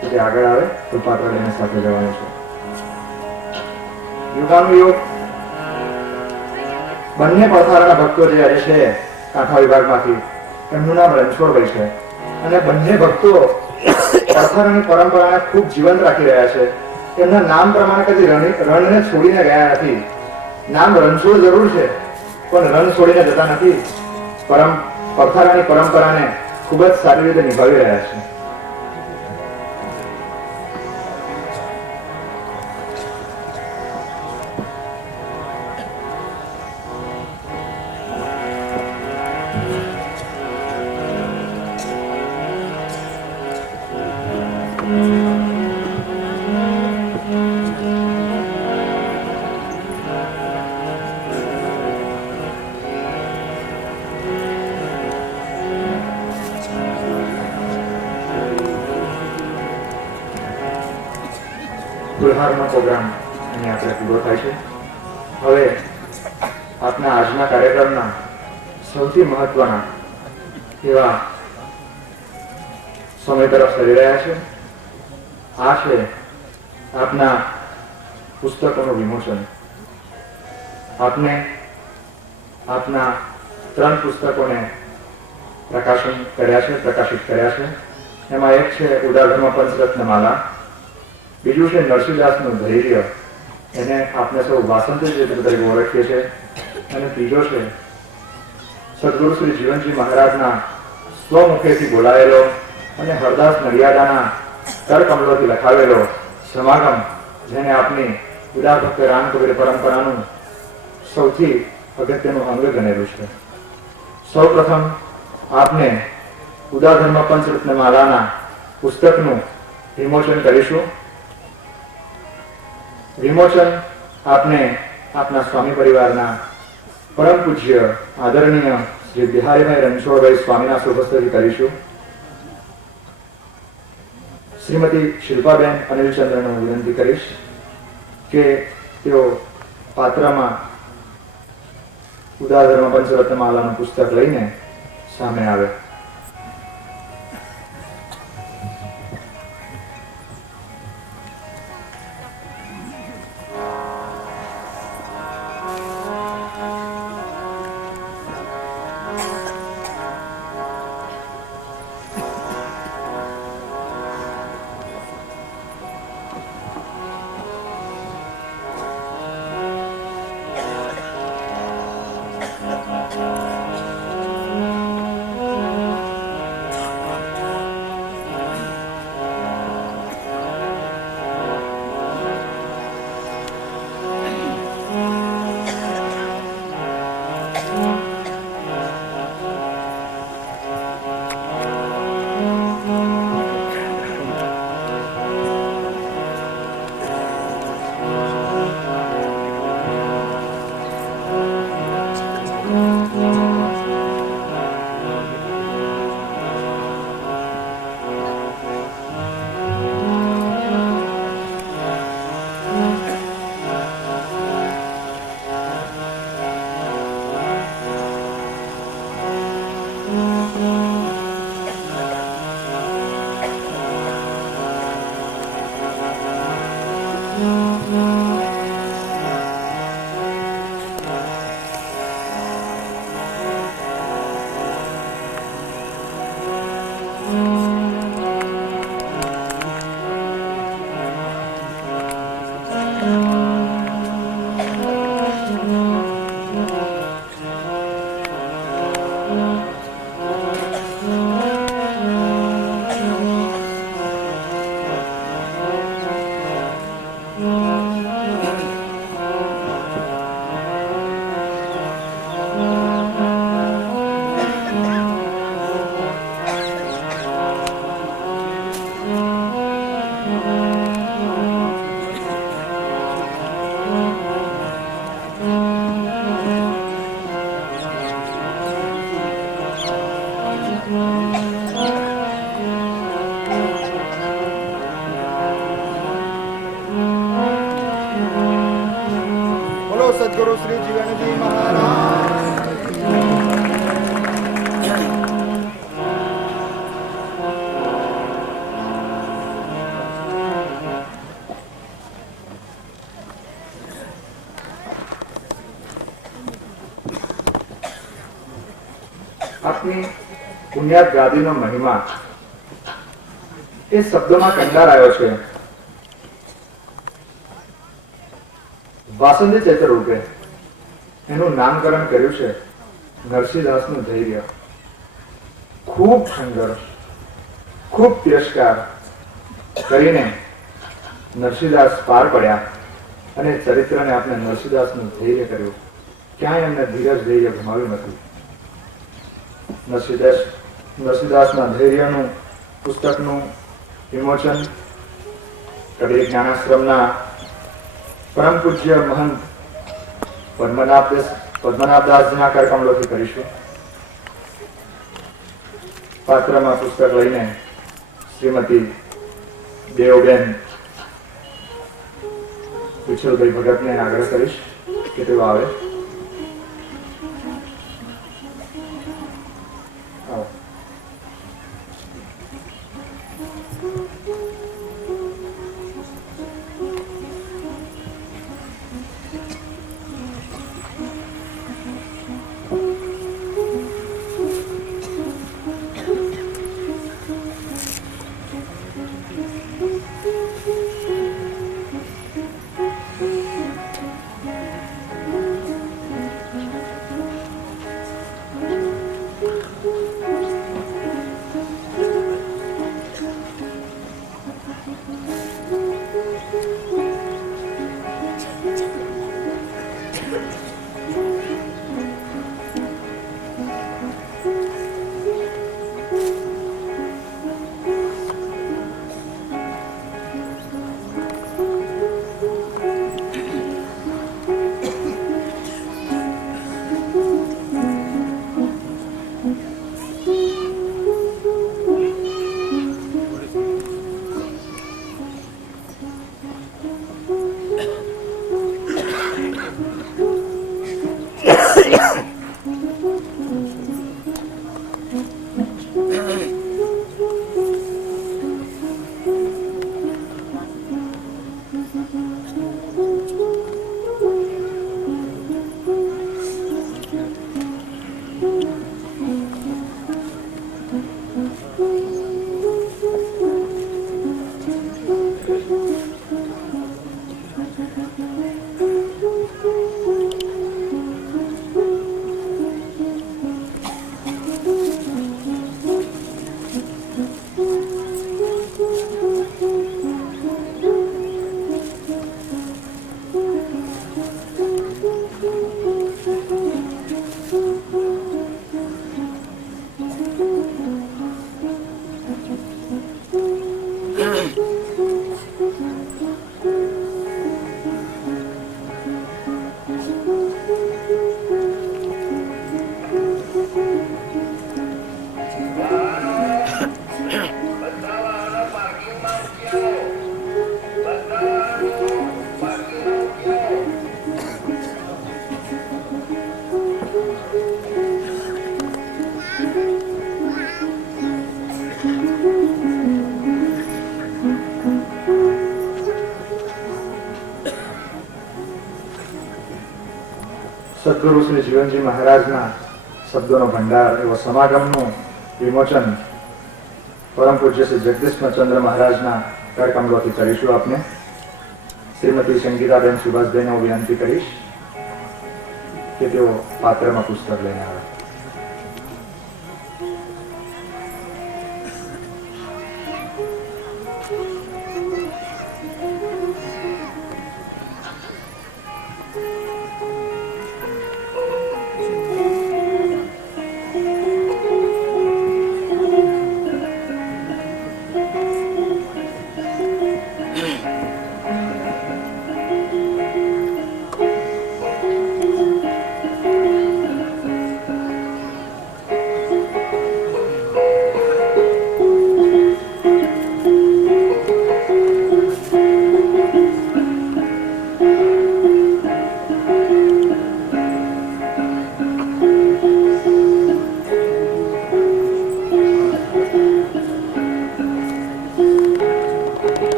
કે તે આગળ આવે તો પાત્ર લઈને સાથે જવાનું છે. યુગાનુયુગ બંને પડખાળાના ભક્તો જે આજે છે કાંઠા વિભાગમાંથી, એમનું નામ રણછોડભાઈ છે અને બંને ભક્તો પડખાળાની પરંપરાને ખૂબ જીવંત રાખી રહ્યા છે. એમના નામ પ્રમાણે કદી રણને છોડીને ગયા નથી. નામ રણછોડ જરૂર છે પણ રણ છોડીને જતા નથી. પડખાળાની પરંપરાને ખૂબ જ સારી રીતે નિભાવી રહ્યા છે. ફુલહારનો પ્રોગ્રામ અહીંયા આપણે પૂરો થાય છે. હવે આપના આજના કાર્યક્રમના સૌથી મહત્વના એવા સમય તરફ સરી રહ્યા છે. આ છે આપના પુસ્તકોનું વિમોચન. આપને આપના 3 પુસ્તકોને પ્રકાશિત કર્યા છે. એમાં એક છે ઉદારધર્મ પંચરત્ન માલા, બીજું છે નરસિંહદાસનું ધૈર્ય, એને આપણે સૌ વાસંતી ચિત્ર તરીકે ઓળખીએ છીએ, અને ત્રીજો છે સદગુરુ શ્રી જીવનજી મહારાજના સ્વમુખેથી બોલાયેલો અને હરદાસ નડિયાદાના કરકમલોથી લખાવેલો સમાગમ, જેને આપની ઉદાર ભક્ત રામકબીર પરંપરાનું સૌથી અગત્યનું અંગ ગણેલું છે. સૌ પ્રથમ આપને ઉદારધર્મ પંચરત્ન માલાના પુસ્તકનું વિમોચન કરીશું. વિમોચન આપને આપના સ્વામી પરિવારના પરમ પૂજ્ય આદરણીય શ્રી બિહારીભાઈ રણછોડભાઈ સ્વામીના શુભસ્તથી કરીશું. શ્રીમતી શિલ્પાબેન અનિલચંદ્રને વિનંતી કરીશ કે તેઓ પાત્રમાં ઉદારધર્મ પંચરત્ન માલાનું પુસ્તક લઈને સામે આવે. બોલો સદગુરુ શ્રી જીવનજી મહારાજ। આપની પુણ્યાત ગાદીનો મહિમા એ શબ્દોમાં કંડારાયો છે। વાસંદી ચૈત્ર રૂપે એનું નામકરણ કર્યું છે નરસિંહદાસનું ધૈર્ય। ખૂબ સંઘર્ષ, ખૂબ તિરસ્કાર કરીને નરસિંહદાસ પાર પડ્યા અને ચરિત્રને આપણે નરસિંહદાસનું ધૈર્ય કર્યું। ક્યાંય એમને ધીરજ ધૈર્ય ગુમાવ્યું નથી। નરસિંહદાસના ધૈર્યનું પુસ્તકનું વિમોચન કબીર જ્ઞાનાશ્રમના પરમ પૂજ્ય મહંત પદ્મનાભદાસજીના કરકમલોથી કરીશું। પાત્રમાં પુસ્તક લઈને શ્રીમતી દેવબેન વિઠ્ઠલભાઈ ભગતને આગ્રહ કરીશ કે તેઓ આવે। સદગુરુ શ્રી જીવનજી મહારાજના શબ્દોનો ભંડાર એવો સમાગમનું વિમોચન પરમ પૂજ્ય શ્રી જગદીશચંદ્ર મહારાજના કરકમલોથી કરીશું। આપને શ્રીમતી સંગીતાબેન સુભાષભાઈને હું વિનંતી કરીશ કે તેઓ પાત્રમાં પુસ્તક લઈને આવે।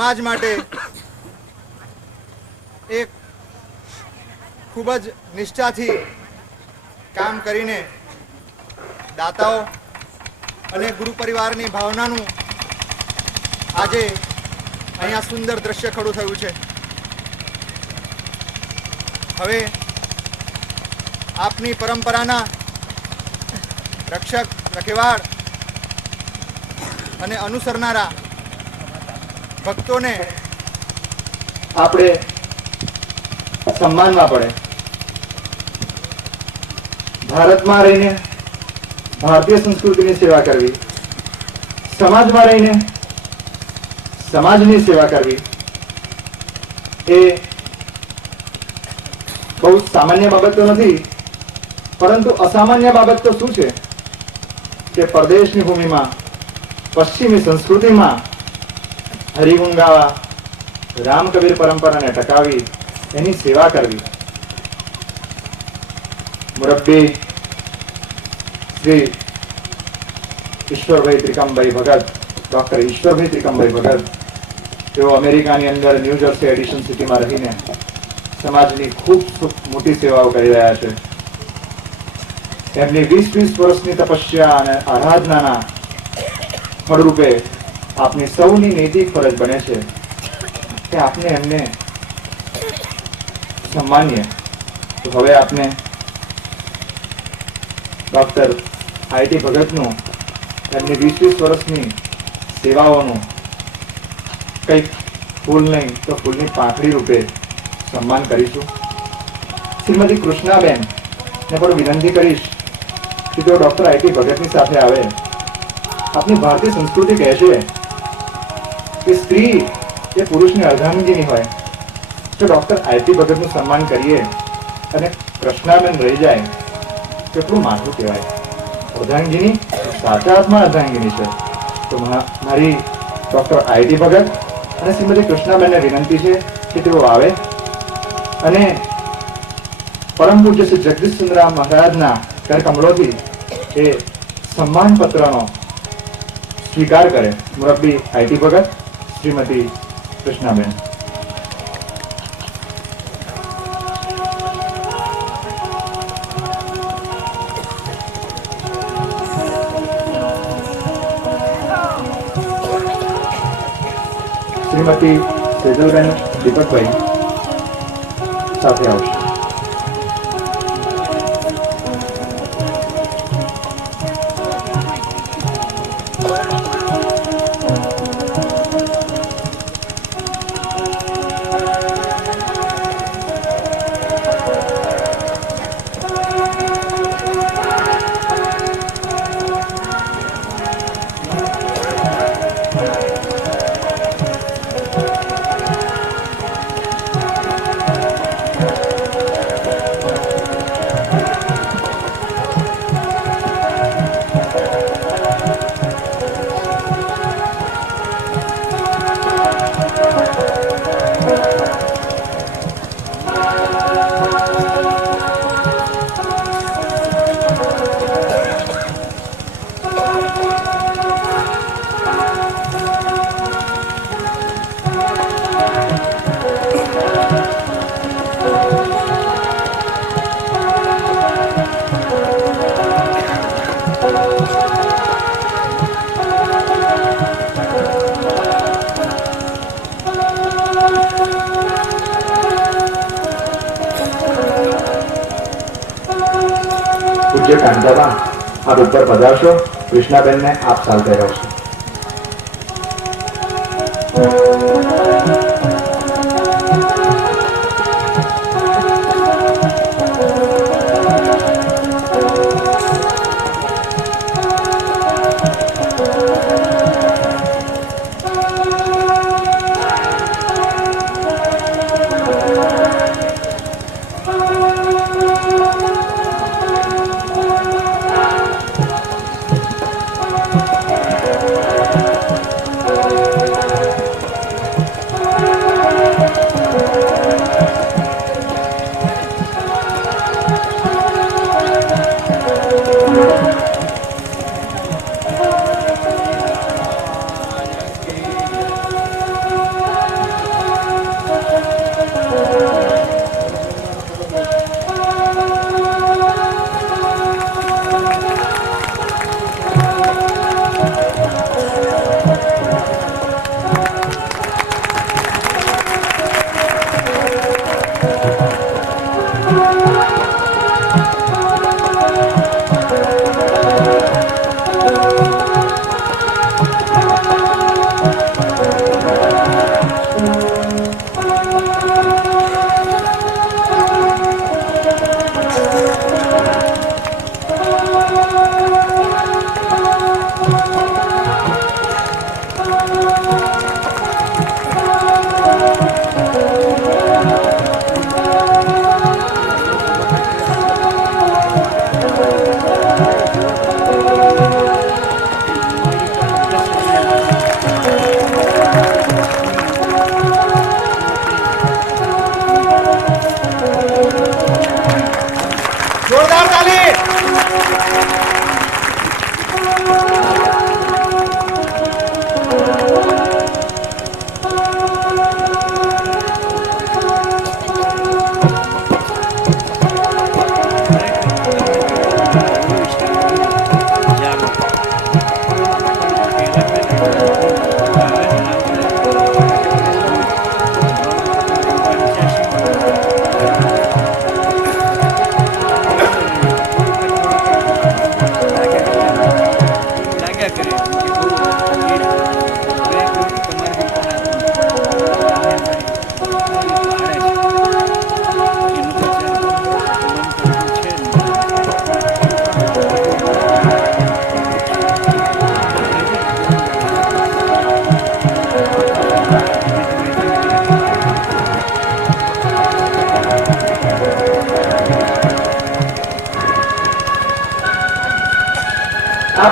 સમાજ માટે એક ખૂબ જ નિષ્ઠાથી કામ કરીને દાતાઓ અને ગુરુ પરિવારની ભાવનાનું આજે અહીંયા સુંદર દ્રશ્ય ખડું થયું છે. હવે આપની પરંપરાના રક્ષક, રખેવાળ અને અનુસરનારા ભક્તોને આપણે સન્માનવા પડે. ભારતમાં રહીને ભારતીય સંસ્કૃતિની સેવા કરવી, સમાજમાં રહીને સમાજની સેવા કરવી એ બહુ સામાન્ય બાબત તો નથી, પરંતુ અસામાન્ય બાબત તો શું છે કે પરદેશની ભૂમિમાં, પશ્ચિમી સંસ્કૃતિમાં હરિગુણ ગાવા, રામ કબીર પરંપરાને ટકાવી એની સેવા કરવી. મુરબ્બી શ્રી ઈશ્વરભાઈ ત્રિકમભાઈ ભગત, ડોક્ટર ઈશ્વરભાઈ ત્રિકમભાઈ ભગત, તેઓ અમેરિકાની અંદર ન્યૂ જર્સી એડિશન સિટીમાં રહીને સમાજની ખૂબ મોટી સેવાઓ કરી રહ્યા છે. એમની 20 વર્ષની તપસ્યા અને આરાધનાના ફળરૂપે આપની સૌની નૈતિક ફરજ બને છે કે આપને એમને સન્માનીએ. તો હવે આપને ડોક્ટર આઈટી ભગતનું એમની 20 વર્ષની સેવાઓનું કંઈક ફૂલ નહીં તો ફૂલની પાંખડી રૂપે સન્માન કરીશું. શ્રીમતી કૃષ્ણાબેન ને પણ વિનંતી કરીશ કે તેઓ ડોક્ટર આઈટી ભગતની સાથે આવે. આપની ભારતીય સંસ્કૃતિ કહે છે કે સ્ત્રી એ પુરુષની અર્ધાંગીની હોય. જો ડોક્ટર આઈટી ભગતનું સન્માન કરીએ અને કૃષ્ણાબેન રહી જાય કેટલું માથું કહેવાય. અર્ધાંગીની સાચા અર્થમાં અર્ધાંગીની છે. તો મારી ડોક્ટર આઈટી ભગત અને શ્રીમતી કૃષ્ણાબેનને વિનંતી છે કે તેઓ આવે અને પરમ પૂજ્ય શ્રી જગદીશચંદ્ર મહારાજના કર કમળોથી એ સન્માન પત્રનો સ્વીકાર કરે. મુરબ્બી આઈટી ભગત, શ્રીમતી કૃષ્ણાબેન. શ્રીમતી સેજલબેન દીપકભાઈ સાથે આવશે. પૂજ્ય કાંતાબા આપ ઉપર પધારશો. કૃષ્ણાબેનને આપ સાલ પહેરાવશો.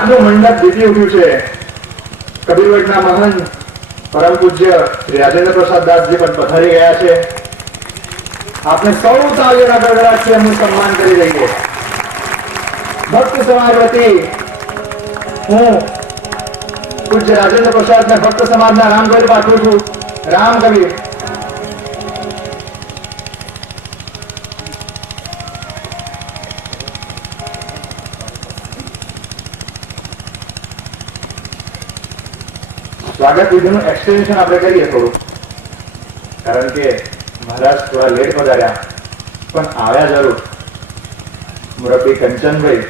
આખું મંડપ જીતી ઉઠ્યું છે. કબીરવડના મહાન પરમ પૂજ્ય શ્રી રાજેન્દ્ર પ્રસાદ દાસજી પણ પધારી ગયા છે. આપણે સૌ તાળીઓના ગડગડાટથી એમનું સન્માન કરી દઈએ. ભક્ત સમાજ વતી હું પૂજ્ય રાજેન્દ્ર પ્રસાદને ભક્ત સમાજના રામગઢ પાઠવું છું. રામ કબીર. સ્વાગત વિધિનું એક્સટેન્શન આપણે કરીએ થોડું, કારણ કે મહારાજ થોડા લેટ પધાર્યા પણ આવ્યા જરૂર. મુરબ્બી કંચનભાઈ,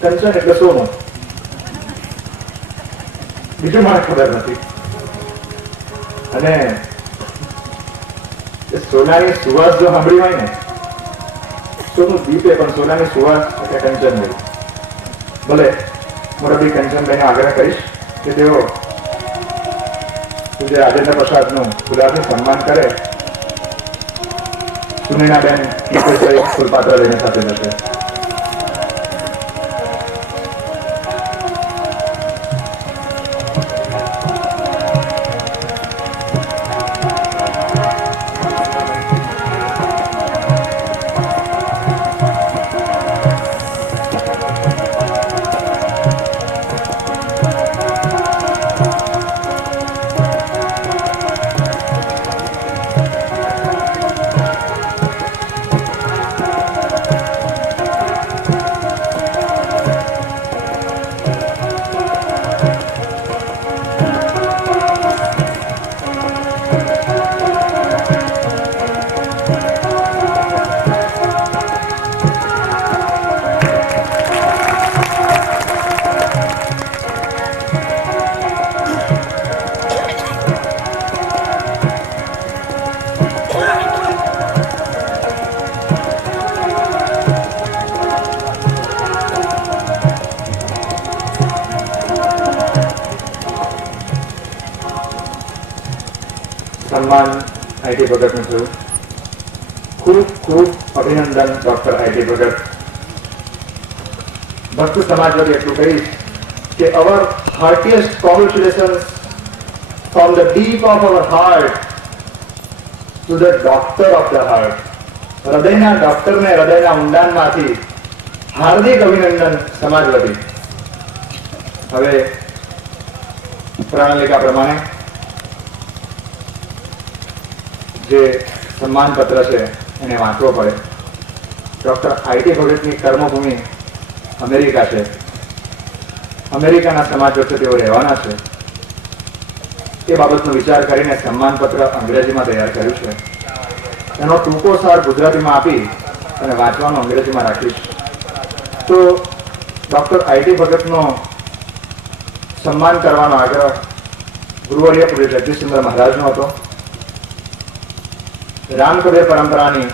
કંચન એટલે સોનું, બીજું મને ખબર નથી. અને સોનાની સુવાસ જો સાંભળી હોય ને, સોનું દીપે પણ સોનાની સુવાસ એટલે કંચનભાઈ. ભલે મુરબ્બી કંચનભાઈને આગ્રહ કરીશ કે તેઓ પૂજ્ય રાજેન્દ્ર પ્રસાદનું ગુલાબનું સન્માન કરે. સુનીનાબેન કિશોરભાઈ ફૂલપાત્ર લઈને સાથે જશે. સન્માન આઈટી ભગતનું થયું. ખૂબ ખૂબ અભિનંદન ડોક્ટર આઈટી ભગત. ભક્ત સમાજ વતી એટલું કહીશ કે our heartiest congratulations from the deep of our heart to the doctor of the heart. હૃદયના ડોક્ટરને હૃદયના ઊંડાણમાંથી હાર્દિક અભિનંદન સમાજ વતી. હવે પ્રણાલિકા પ્રમાણે જે સન્માન પત્ર છે એને વાંચવો પડે. ડોક્ટર આઈટી ભગતની કર્મભૂમિ અમેરિકા છે. અમેરિકાના સમાજ વચ્ચે તેઓ રહેવાના છે. એ બાબતનો વિચાર કરીને સન્માન પત્ર અંગ્રેજીમાં તૈયાર કર્યું છે. એનો ટૂંકો સાર ગુજરાતીમાં આપી અને વાંચવાનો અંગ્રેજીમાં રાખીશ. તો ડોક્ટર આઈટી ભગતનો સન્માન કરવાનો આગ્રહ ગુરુવર્ય પૂજ્ય જગદીશચંદ્ર મહારાજનો હતો. રામકબીર પરંપરાની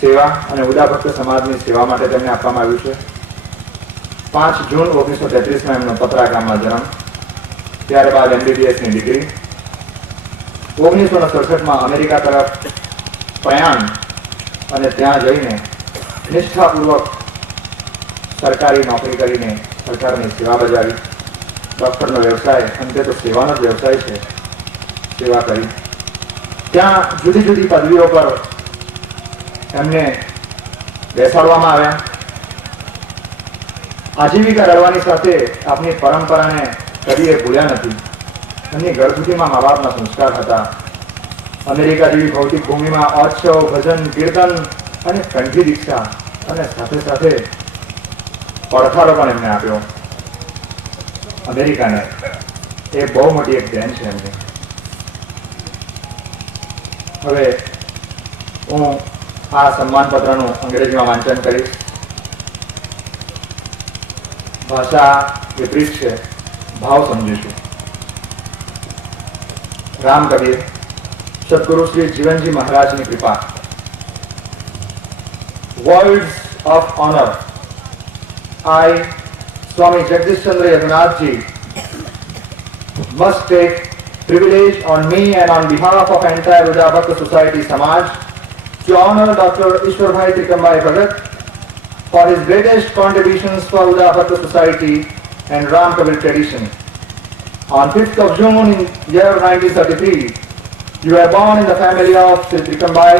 સેવા અને ઉદા ભક્ત સમાજની સેવા માટે તેમને આપવામાં આવ્યું છે. 5 જૂન 1933માં એમનો પતરા ગામમાં જન્મ, ત્યારબાદ MBBSની ડિગ્રી. 1967માં અમેરિકા તરફ પ્રયાણ અને ત્યાં જઈને નિષ્ઠાપૂર્વક સરકારી નોકરી કરીને સરકારની સેવા બજાવી. ડોક્ટરનો વ્યવસાય અંતે તો સેવાનો જ વ્યવસાય છે. સેવા કરી ત્યાં જુદી જુદી પદવીઓ પર એમને બેસાડવામાં આવ્યા. આજીવિકા રળવાની સાથે આપની પરંપરાને કદીએ ભૂલ્યા નથી. એમની ગળથુથીમાં મા બાપના સંસ્કાર હતા. અમેરિકા જેવી ભૌતિક ભૂમિમાં ઓછવ, ભજન, કીર્તન અને કંઠી દીક્ષા અને સાથે સાથે પડકારો પણ એમને આપ્યો. અમેરિકાને એ બહુ મોટી એક દેન છે એમની. હવે હું આ સન્માન પત્રનું અંગ્રેજીમાં વાંચન કરીશ. ભાષા વિપરીત છે, ભાવ સમજીશું. રામ કબીર. સદગુરુ શ્રી જીવનજી મહારાજની કૃપા. Words of honor. I, Swami Jagdish Chandra Yadunatji, must take privilege on me and on behalf of entire Uda Bhakta Society Samaj to honor Dr. Ishwarbhai Trikambai Bhagat for his greatest contributions for Uda Bhakta Society and Ram Kabir tradition. On 5th of June in year 1933, you were born in the family of Sri Trikambai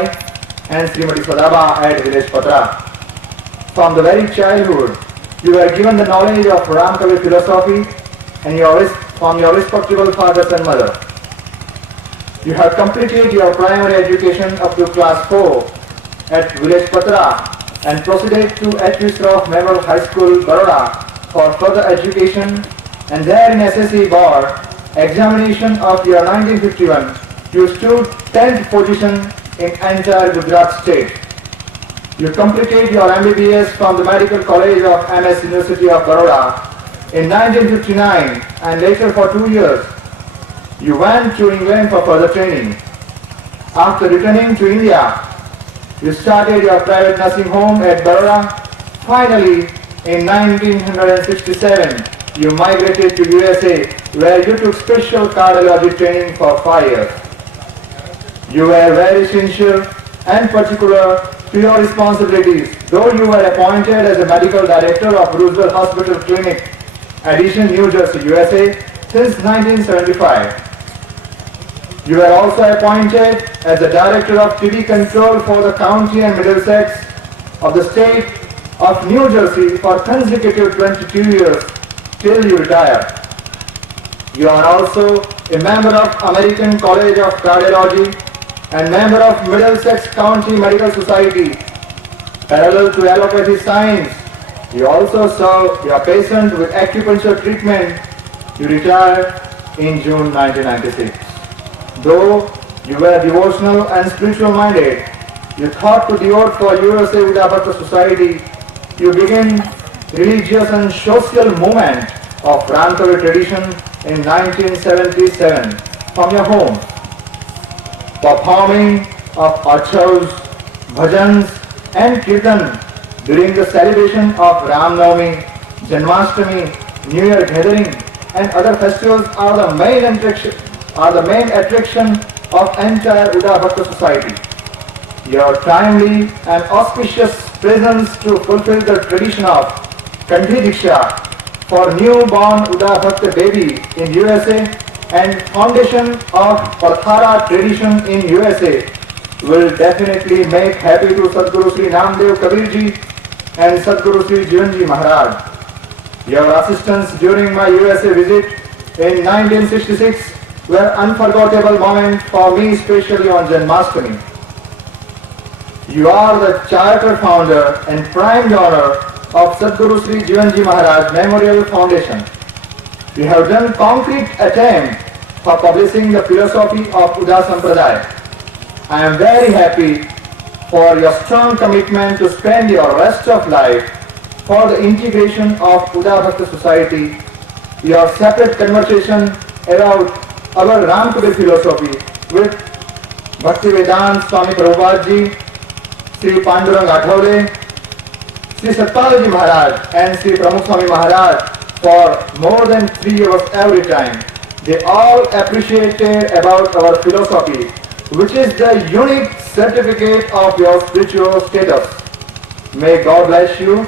and Srimati Sadaba at village Patra. From the very childhood, you were given the knowledge of Ram Kabir philosophy and from your respectable fathers and mother. You have completed your primary education up to class 4 at village Patra and proceeded to H.V. Shroff Memorial High School, Baroda for further education, and there in SSC board examination of year 1951, you stood 10th position in entire Gujarat state. You completed your MBBS from the Medical College of MS University of Baroda in 1959 and later for 2 years. You went to England for further training. After returning to India, you started your private nursing home at Baroda. Finally, in 1967, you migrated to USA where you took special cardiology training for 5 years. You were very sincere and particular to your responsibilities, though you were appointed as a medical director of Roosevelt Hospital Clinic, Edison, New Jersey, USA since 1975. You were also appointed as the Director of TB Control for the County and Middlesex of the State of New Jersey for consecutive 22 years till you retire. You are also a member of American College of Cardiology and member of Middlesex County Medical Society. Parallel to allopathy science, you also serve your patient with acupuncture treatment. You retired in June 1996. Though you were devotional and spiritual minded, you thought to devote for USA Uda Bhakta Society. You began religious and social movement of Ram Kabir tradition in 1977 from your home. Performing of achals, bhajans and kirtan during the celebration of Ram Navami, Janmashtami, New Year gathering and other festivals are the main attraction of entire Uda Bhakta Society. Your timely and auspicious presence to fulfill the tradition of Kandhi Diksha for newborn Uda Bhakta baby in USA and foundation of Parthara tradition in USA will definitely make happy to Sadguru Sri Namdev Kabir Ji and Sadguru Sri Jivan Ji Maharaj. Your assistance during my USA visit in 1966 were unforgettable moment for me, especially on Janmashtami. You are the charter founder and prime donor of Sadguru Sri Jivan Ji Maharaj Memorial Foundation. You have done concrete attempt for publishing the philosophy of Uda Sampradaya. I am very happy for your strong commitment to spend your rest of life for the integration of Uda Bhakta Society. Your separate conversation about our Ram Kabir philosophy with Bhaktivedanta Swami Prabhupada Ji, Sri Pandurang Athavale, Sri Satpal Ji Maharaj and Sri Pramukh Swami Maharaj for more than 3 hours every time. They all appreciated about our philosophy, which is the unique certificate of your spiritual status. May God bless you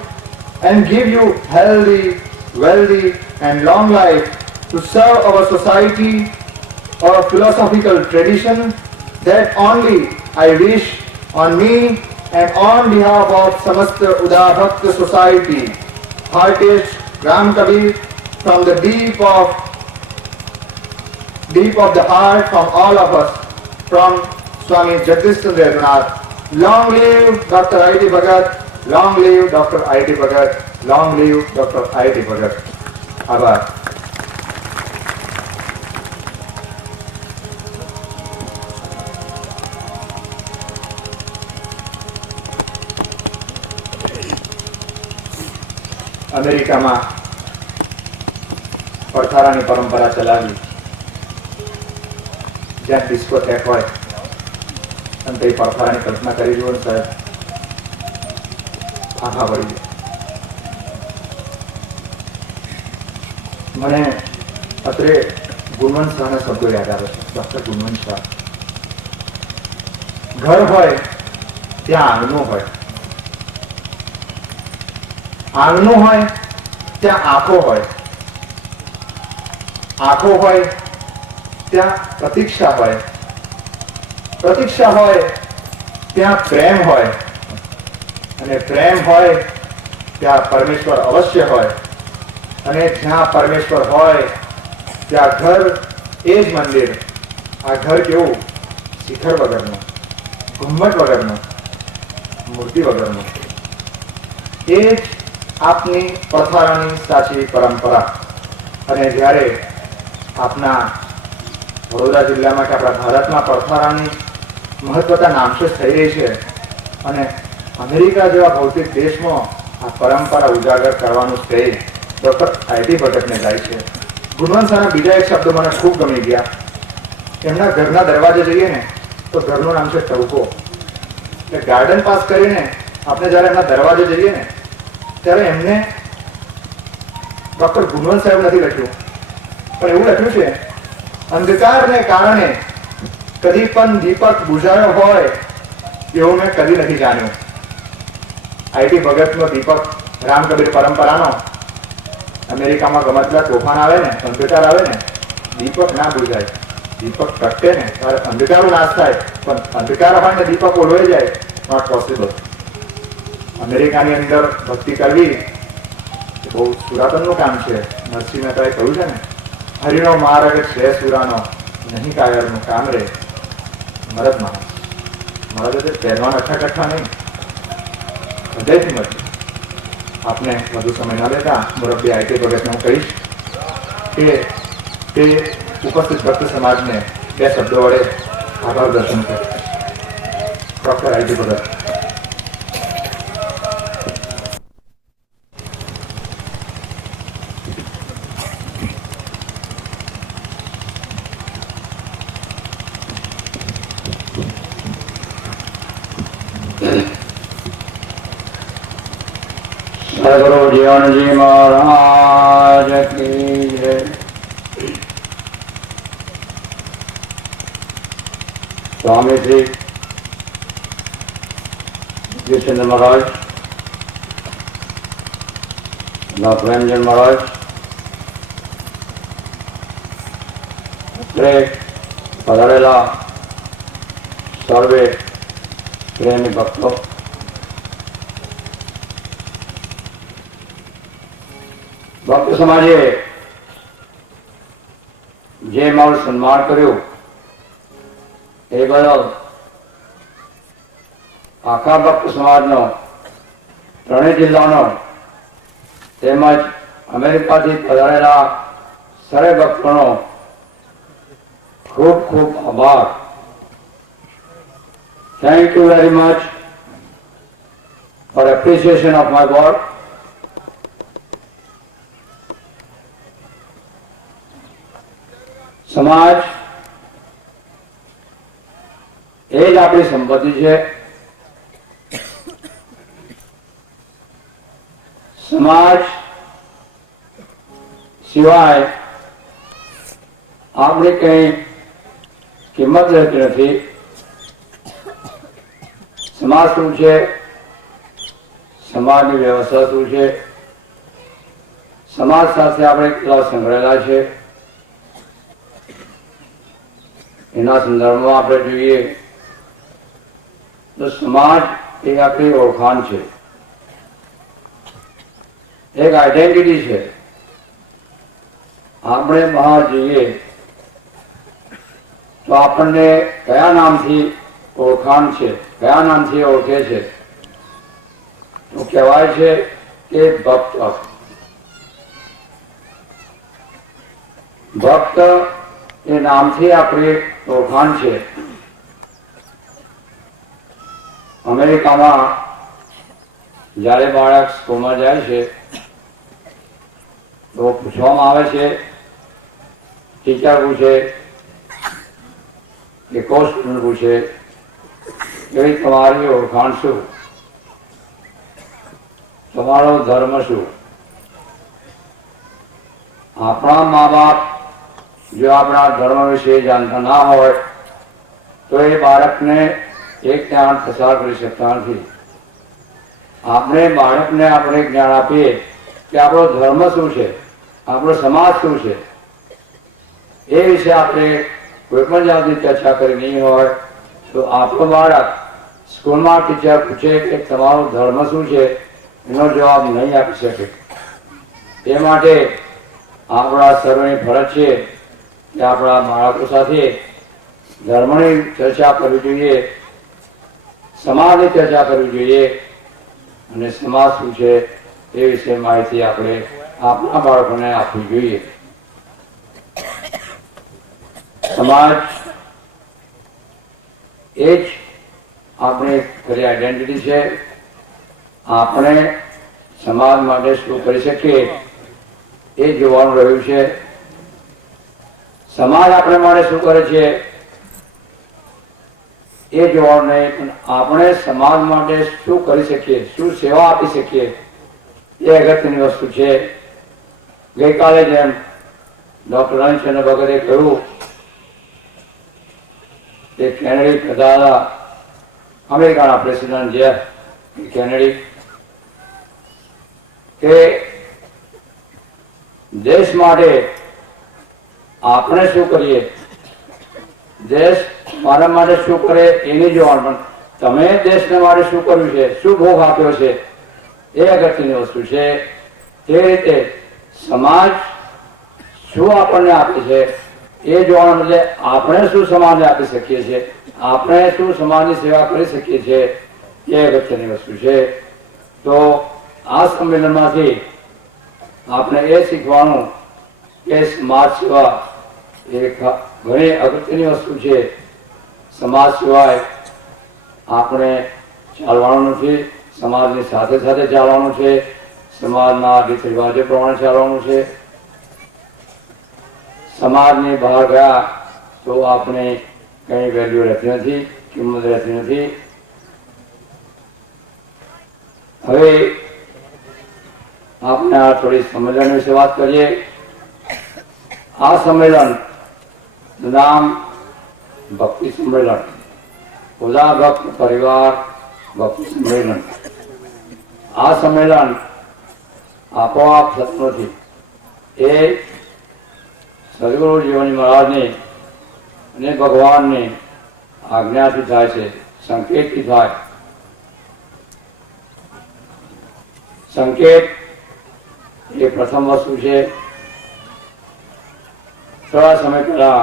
and give you healthy, wealthy and long life to serve our society, our philosophical tradition. That only I wish on me and on behalf of Samasta Uda Bhakta Society. Heartiest Ram Kabir from the deep of the heart from all of us, from Swami Jagdish Chandra Yadunath. Long live Dr. I.T. Bhagat, long live Dr. I.T. Bhagat, long live Dr. I.T. Bhagat. Abar. અમેરિકામાં પડથારાની પરંપરા ચલાવી, જ્યાં ડિસ્કોટેક હોય અને તે પડથારાની કલ્પના કરી જુઓ ને સાહેબ, આભા વળી જાય. મને અત્રે ગુણવંત શાહના શબ્દો યાદ આવે છે. ડોક્ટર ગુણવંત શાહ. ઘર હોય ત્યાં આંગણું હોય, આંગણું હોય ત્યાં આંખો હોય, આંખો હોય ત્યાં પ્રતીક્ષા હોય, પ્રતીક્ષા હોય ત્યાં પ્રેમ હોય, અને પ્રેમ હોય ત્યાં પરમેશ્વર અવશ્ય હોય, અને જ્યાં પરમેશ્વર હોય ત્યાં ઘર એ જ મંદિર. આ ઘર કેવું? શિખર વગરનું, ઘુમ્મટ વગરનું, મૂર્તિ વગરનું. એ જ આપની પથારાની સાચી પરંપરા. અને જ્યારે આપના વડોદરા જિલ્લામાં કે આપણા ભારતમાં પથારાની મહત્વતા નામશેષ થઈ રહી છે, અને અમેરિકા જેવા ભૌતિક દેશમાં આ પરંપરા ઉજાગર કરવાનું શ્રેય ડોક્ટર આઈટી ભગતને જાય છે. ગુણવંત શાહના બીજા એક શબ્દો મને ખૂબ ગમી ગયા. એમના ઘરના દરવાજે જઈએ ને તો ઘરનું નામ છે ટવકો. એટલે ગાર્ડન પાસ કરીને આપણે જ્યારે એમના દરવાજે જઈએ ને ત્યારે એમને ડોક્ટર ગુણવંત સાહેબ નથી લખ્યું, પણ એવું લખ્યું છે, અંધકારને કારણે કદી પણ દીપક બુઝાયો હોય એવું મેં કદી નથી જાણ્યું. આઈટી ભગતનો દીપક રામકબીર પરંપરાનો અમેરિકામાં ગમતલા તોફાન આવે ને, અંધકાર આવે ને, દીપક ના બુઝાય. દીપક પ્રગટે ને ત્યારે અંધકારો નાશ થાય, પણ અંધકાર હોય ને દીપક ઓલવાઈ જાય, નોટ પોસિબલ. અમેરિકાની અંદર ભક્તિ કરવી એ બહુ સુરાતનનું કામ છે. નરસિંહ મહેતાએ કહ્યું છે ને, હરિનો માર્ગ છે સુરાનો, નહીં કાયરનું કામ રે મરદ માણસ. મરદ એટલે પહેરવાન અઠા કઠા નહીં, હૃદયથી મરદ. આપને વધુ સમય ન લેતા મુરબ્બી આઈટી ભગતને હું કહીશ કે તે ઉપસ્થિત ભક્ત સમાજને બે શબ્દો વડે આભાર દર્શન કરે. ડોક્ટર આઈટી ભગત. સદગુરુ જીવનજી મહારાજ કી જય. સ્વામી શ્રી વિજયચંદ્ર મહારાજ, પ્રેમચંદ મહારાજ, પધારેલા સર્વે પ્રેમી ભક્તો, ભક્ત સમાજે જે મારું સન્માન કર્યું એ બદલ આખા ભક્ત સમાજનો, ત્રણેય જિલ્લાનો તેમજ અમેરિકાથી પધારેલા સર્વે ભક્તોનો ખૂબ ખૂબ આભાર. Thank you very much for appreciation of my work. સમાજ એ જ આપણી સંપત્તિ છે. સમાજ સિવાય આપણી કઈ કિંમત રહેતી નથી. સમાજ શું છે, સમાજની વ્યવસ્થા શું છે, સમાજ સાથે આપણે કેટલા સંકળાયેલા છે, એના સંદર્ભમાં આપણે જોઈએ તો સમાજ એ આપણી ઓળખાણ છે, એક આઈડેન્ટિટી છે. આપણે બહાર જઈએ તો આપણને કયા નામથી ઓળખાણ છે, કયા નામથી ઓળખે છે, તો કહેવાય છે કે ભક્ત. ભક્ત એ નામથી આપણી ઓળખાણ છે. અમેરિકામાં જ્યારે બાળક સ્કૂલમાં જાય છે તો પૂછવામાં આવે છે, ટીચર પૂછે કે કો સ્ટુડન્ટ પૂછે કે તમારી ઓળખાણ શું, તમારો ધર્મ શું. આપણા મા બાપ જો આપણા ધર્મ વિશે જાણતા ના હોય તો એ બાળકને એક જ્ઞાન પસાર કરી શકતા નથી. આપણે બાળકને આપણે જ્ઞાન આપીએ કે આપણો ધર્મ શું છે, આપણો સમાજ શું છે, એ વિશે આપણે કોઈ પણ જાતની ચર્ચા કરી નહીં હોય તો આપણું બાળક સ્કૂલમાં ટીચર પૂછે કે તમારો ધર્મ શું છે, એનો જવાબ નહીં આપી શકે. એ માટે આપણા સર્વની ફરજ છે કે આપણા બાળકો સાથે ધર્મની ચર્ચા કરવી જોઈએ, સમાજની ચર્ચા કરવી જોઈએ અને સમાજ શું છે એ વિશે માહિતી આપણે આપણા બાળકોને આપવી જોઈએ. સમાજ એ જ આપણી ખરી આઈડેન્ટિટી છે. આપણે સમાજ માટે શું કરી શકીએ એ જોવાનું રહ્યું છે. સમાજ આપણે માટે શું કરે છે એ જોવાનું નહીં, પણ આપણે સમાજ માટે શું કરી શકીએ, શું સેવા આપી શકીએ એ અગત્યની વસ્તુ છે. ગઈકાલે જેમ ડોક્ટર રણચંદ્ર ભગતે કહ્યું કે કેનેડી હતા અમેરિકાના પ્રેસિડેન્ટ જે કેનેડી, કે દેશ માટે આપણે શું કરીએ, દેશ મારા માટે શું કરે એની જોવાનું, પણ તમે દેશને માટે શું કર્યું છે, શું ભોગ આપ્યો છે એ અગત્યની વસ્તુ છે. તે રીતે સમાજ શું આપણને આપે છે એ જોવાનું, એટલે આપણે શું સમાજને આપી શકીએ છીએ, આપણે શું સમાજની સેવા કરી શકીએ છીએ એ અગત્યની વસ્તુ છે. તો આ સંમેલનમાંથી આપણે એ શીખવાનું કે સમાજ સેવા એ ઘણી અગત્યની વસ્તુ છે. સમાજ સિવાય આપણે ચાલવાનું નથી, સમાજની સાથે સાથે ચાલવાનું છે, સમાજના રીત રિવાજો પ્રમાણે ચાલવાનું છે. સમાજની બહાર ગયા તો આપણે કઈ વેલ્યુ રહેતી નથી, કિંમત રહેતી નથી. હવે આપણે આ થોડી સંમેલન વિશે વાત કરીએ. આ સંમેલન નામ ભક્તિ સંમેલન, ઉદા ભક્ત પરિવાર ભક્તિ સંમેલન. આ સંમેલન આપોઆપ થતું નથી, એ સદગુરુ જીવન મહારાજની અને ભગવાનની આજ્ઞાથી થાય છે, સંકેતથી થાય. સંકેત એ પ્રથમ વસ્તુ છે. થોડા સમય પહેલા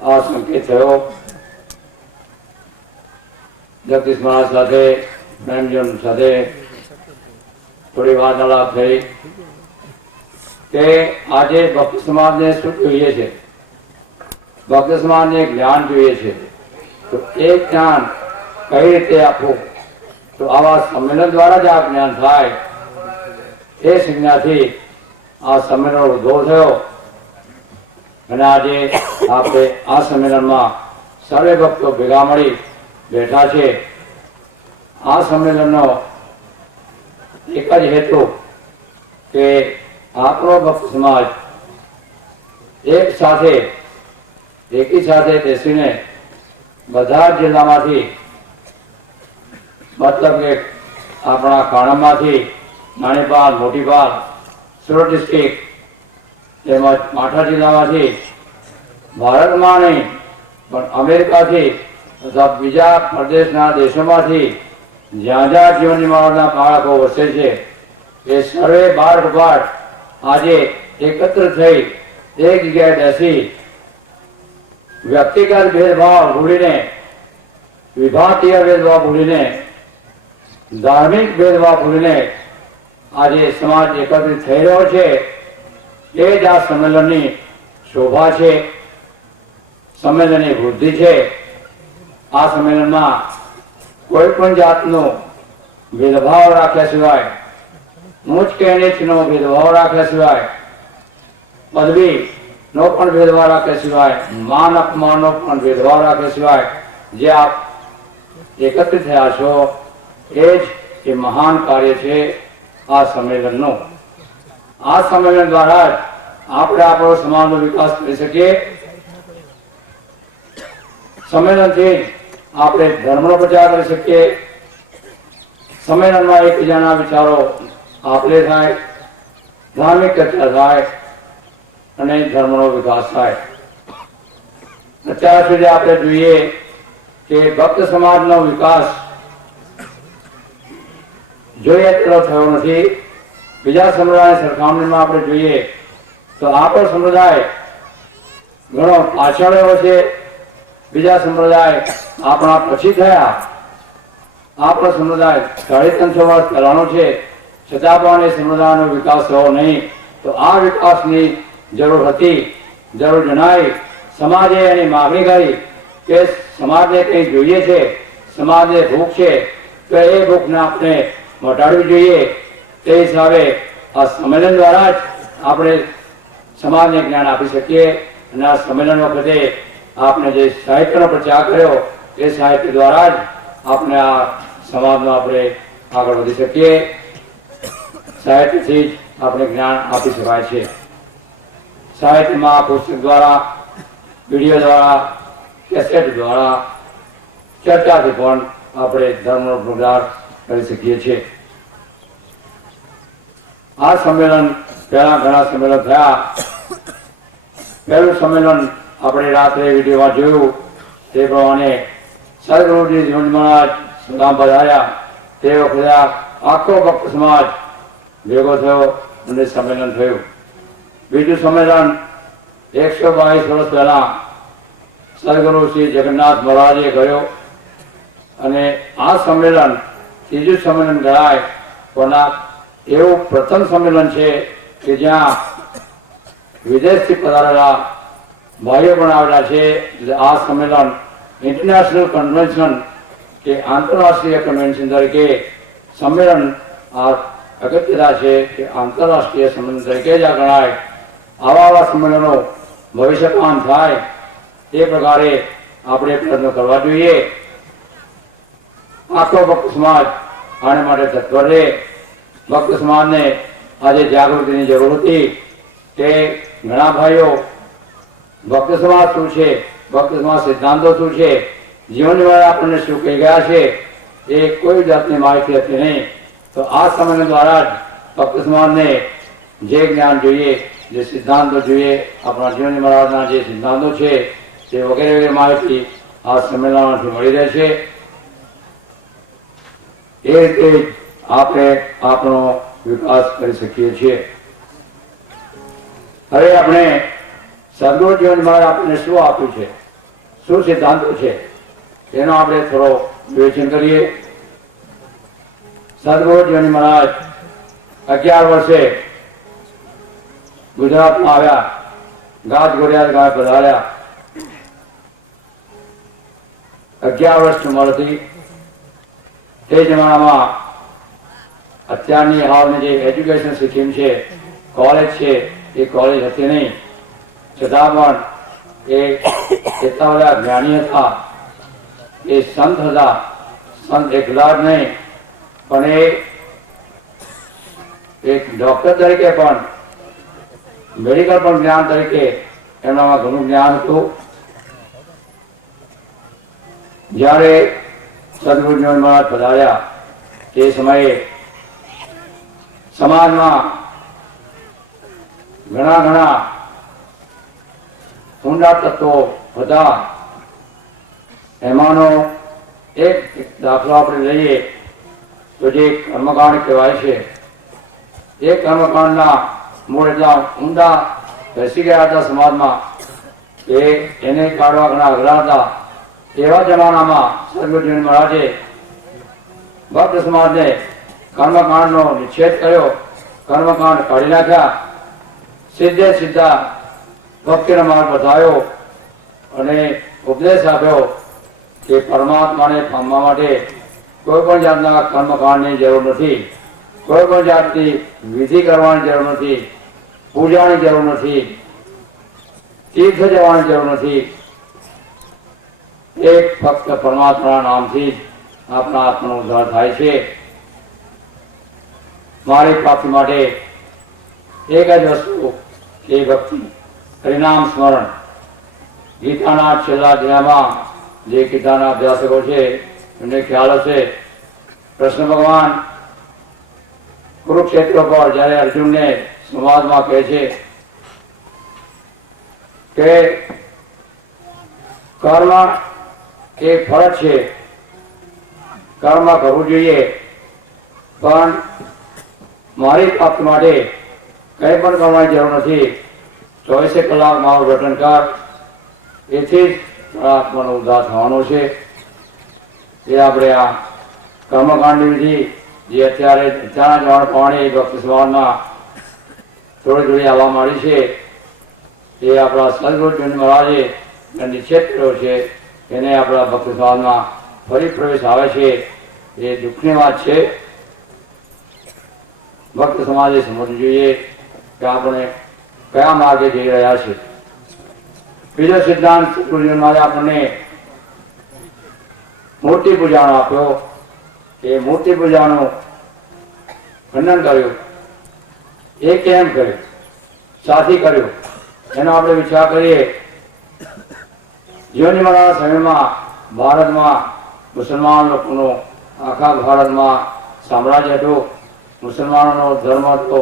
આ સંકેત થયો. જગદીશ મહારાજ સાથે, પ્રેમજન સાથે થોડી વાર્તાલાપ થઈ કે આજે ભક્ત સમાજને શું જોઈએ છે, ભક્ત સમાજને જ્ઞાન જોઈએ છે, તો એ જ્ઞાન કઈ રીતે આપવું, તો આવા સંમેલન દ્વારા જ આ જ્ઞાન થાય. એ સંજ્ઞાથી આ સંમેલનનો ઉદ્ભવ થયો અને આજે આપણે આ સંમેલનમાં સર્વે ભક્તો ભેગા મળી બેઠા છે. આ સંમેલનનો એક જ હેતુ કે આપણો ભક્ત સમાજ એક સાથે એકી સાથે બેસીને બધા જિલ્લામાંથી, મતલબ કે આપણા કાણમમાંથી, નાનીપાલ, મોટીપાલ, સુરત ડિસ્ટ્રિક્ટ તેમજ માઠા જિલ્લામાંથી, ભારતમાં નહીં પણ અમેરિકાથી તથા બીજા પ્રદેશના દેશોમાંથી જ્યાં જ્યાં જીવનની મહારાજના બાળકો વસે છે એ સર્વે બાળ આજે એકત્ર થઈ એક જગ્યાએ બેસી વ્યક્તિગત ભેદભાવ ભૂલીને, વિભાગીય ભેદભાવ ભૂલીને, ધાર્મિક ભેદભાવ ભૂલીને આજે સમાજ એકત્રિત થઈ રહ્યો છે. એ જ આ સંમેલનની શોભા છે, સંમેલનની વૃદ્ધિ છે. આ સંમેલનમાં કોઈ પણ જાતનો ભેદભાવ રાખ્યા સિવાય, ઊંચ કે નીચનો ભેદભાવ રાખ્યા સિવાય, પદવી નો પણ ભેદભાવ રાખ્યા સિવાય, માન અપમાનનો પણ ભેદભાવ રાખ્યા સિવાય જે આપ એકત્રિત થયા છો એ જ એ મહાન કાર્ય છે આ સંમેલનનો. આ સંમેલન દ્વારા જ આપણે આપણો સમાજનો વિકાસ કરી શકીએ. સંમેલનથી આપણે ધર્મનો પ્રચાર કરી શકીએ, સંમેલનમાં એકબીજાના વિચારો આપલે થાય, ધાર્મિક ચર્ચા થાય અને ધર્મનો વિકાસ થાય. અત્યાર સુધી આપણે જોઈએ કે ભક્ત સમાજનો વિકાસ જોઈએ એટલો થયો નથી. બીજા સમુદાયની સરખામણીમાં આપણે જોઈએ તો આપણો સમુદાય ઘણો પાછળ રહ્યો છે. બીજા સંપ્રદાય આપણા પછી થયા. આપણો સમુદાય 350 વર્ષ પહેલાનો છે, છતાં પણ એ સમુદાયનો વિકાસ થયો નહીં. તો આ વિકાસની જરૂર હતી, જરૂર જણાઈ. સમાજે એની માગણી કરી કે સમાજને કંઈ જોઈએ છે, સમાજને ભૂખ છે, તો એ ભૂખને આપણે મટાડવી જોઈએ. તે હિસાબે આ સંમેલન દ્વારા જ આપણે સમાજને જ્ઞાન આપી શકીએ. અને આ સંમેલન વખતે આપણે જે સાહિત્યનો પ્રચાર કર્યો એ સાહિત્ય દ્વારા જ આપણે આ સમાજમાં આપણે આગળ વધી શકીએ. સાહિત્યથી જ આપણે જ્ઞાન આપી શકાય છે. સાહિત્યમાં પુસ્તક દ્વારા, વિડીયો દ્વારા, કેસેટ દ્વારા, ચર્ચાથી પણ આપણે ધર્મનો પ્રચાર કરી શકીએ છીએ. આ સંમેલન પહેલા ઘણા સંમેલન થયા. પહેલું સંમેલન આપણે રાત્રે વિડીયોમાં જોયું તે પ્રમાણે સદગુરુજી જીવન મહારાજ ગામ પધાર્યા. તે વખતે આખો ભક્ત સમાજ ભેગો થયો અને સંમેલન થયું. બીજું સંમેલન 122 વર્ષ પહેલા સદગુરુ શ્રી જગન્નાથ મહારાજે કર્યો. અને આ સંમેલન ત્રીજું સંમેલન ગણાય પણ એવું પ્રથમ સંમેલન છે કે જ્યાં વિદેશથી પધારેલા ભાઈઓ પણ આવેલા છે. આ સંમેલન ઇન્ટરનેશનલ કન્વેન્શન કે આંતરરાષ્ટ્રીય કન્વેન્શન તરીકે સંમેલન આ અગત્યતા છે કે આંતરરાષ્ટ્રીય સંમેલન તરીકે જ આ ગણાય. આવા સંમેલનો ભવિષ્યમાં થાય એ પ્રકારે આપણે પ્રયત્નો કરવા જોઈએ. આખો ભક્ત સમાજ આને માટે તત્પર રહે. ભક્ત સમાજને આજે જાગૃતિની જરૂર હતી કે ઘણા ભાઈઓ ભક્ત સમાજ શું છે, ભક્ત સમાજ સિદ્ધાંતો શું છે, જીવન દ્વારા આપણને શું કહી ગયા છે એ કોઈ જાતની માહિતી હતી નહીં. તો આ સંમેલન દ્વારા જ ભક્ત સમાજને જે જ્ઞાન જોઈએ, જે સિદ્ધાંતો જોઈએ, આપણા જીવન મહારાજના જે સિદ્ધાંતો છે તે વગેરે વગેરે માહિતી આ સંમેલનમાંથી મળી રહે છે. એ રીતે આપણે આપણો વિકાસ કરી શકીએ છીએ. હવે આપણે સદગુરુ જીવન મહારાજ આપણને શું આપ્યું છે, શું સિદ્ધાંતો છે તેનો આપણે થોડો વિવેચન કરીએ. સદગુરુ જીવન મહારાજ 11 વર્ષે ગુજરાતમાં આવ્યા. ગાજ ગોરિયાદ ગામે પધાર્યા. 11 વર્ષની ઉંમર હતી. તે જમાનામાં અત્યારની હાલની જે એજ્યુકેશન સ્કીમ છે, કોલેજ છે, એ કોલેજ હતી નહીં. છતાં પણ એ એટલા બધા જ્ઞાની હતા. એ સંત હતા. સંત એકલા જ નહીં પણ એ એક ડોક્ટર તરીકે પણ, મેડિકલ પણ જ્ઞાન તરીકે એમનામાં ઘણું જ્ઞાન હતું. જ્યારે સદગુરુ જીવન મહારાજ પધાર્યા તે સમયે સમાજમાં ઘણા ઊંડા તત્વો હતા. એમાંનો એક દાખલો આપણે લઈએ તો જે કર્મકાંડ કહેવાય છે, એ કર્મકાંડના મૂળ એટલા ઊંડા બેસી ગયા હતા સમાજમાં કે એને કાઢવા ઘણા અઘરા હતા. એવા જમાનામાં સદગુરુ જીવન મહારાજે ભક્ત સમાજને કર્મકાંડનો નિષેધ કર્યો. કર્મકાંડ કાઢી નાખ્યા. સીધા ભક્તિનો માર્ગ બતાવ્યો અને ઉપદેશ આપ્યો કે પરમાત્માને પામવા માટે કોઈ પણ જાતના કર્મકાંડની જરૂર નથી, કોઈ પણ જાતની વિધિ કરવાની જરૂર નથી, પૂજાની જરૂર નથી, તીર્થ જવાની જરૂર નથી. એક ફક્ત પરમાત્માના નામથી જ આપણા આત્માનો ઉદ્ધાર થાય છે. મારી પ્રાપ્તિ માટે એક જ વસ્તુ એ ભક્તિ, હરિનામ સ્મરણ. ગીતાના છેલ્લા અધ્યાયમાં જે ગીતાના અભ્યાસકો છે એમને ખ્યાલ હશે કૃષ્ણ ભગવાન કુરુક્ષેત્ર પર જ્યારે અર્જુનને સંવાદમાં કહે છે કે કર્મ એ ફરજ છે, કર્મ કરવું જોઈએ, પણ મારી પ્રાપ્તિ માટે કંઈ પણ કરવાની જરૂર નથી. 24 કલાક મારું રટન કર, એથી જ આત્માનો ઉદ્ધાર થવાનો છે. એ આપણે આ કર્મકાંડની વિધિ જે અત્યારે અત્યારના જવાન પ્રમાણે ભક્તિ સમાજમાં થોડી થોડી આવવા માંડી છે, એ આપણા સદગુરુજી મહારાજે નિષેધ કર્યો છે. એને આપણા ભક્તિ સમાજમાં ફરી પ્રવેશ આવે છે, એ દુઃખની વાત છે. ભક્ત સમાજે સમજવું જોઈએ કે આપણે કયા માર્ગે જઈ રહ્યા છે. બીજો સિદ્ધાંત સદગુરુજી મહારાજે આપણને મૂર્તિ પૂજાનો આપ્યો. એ મૂર્તિ પૂજાનું ખંડન કર્યું. એ કેમ કર્યું, સાથી કર્યું, એનો આપણે વિચાર કરીએ. જીવનની મારા સમયમાં ભારતમાં મુસલમાન લોકોનું આખા ભારતમાં સામ્રાજ્ય હતું. મુસલમાનોનો ધર્મ હતો,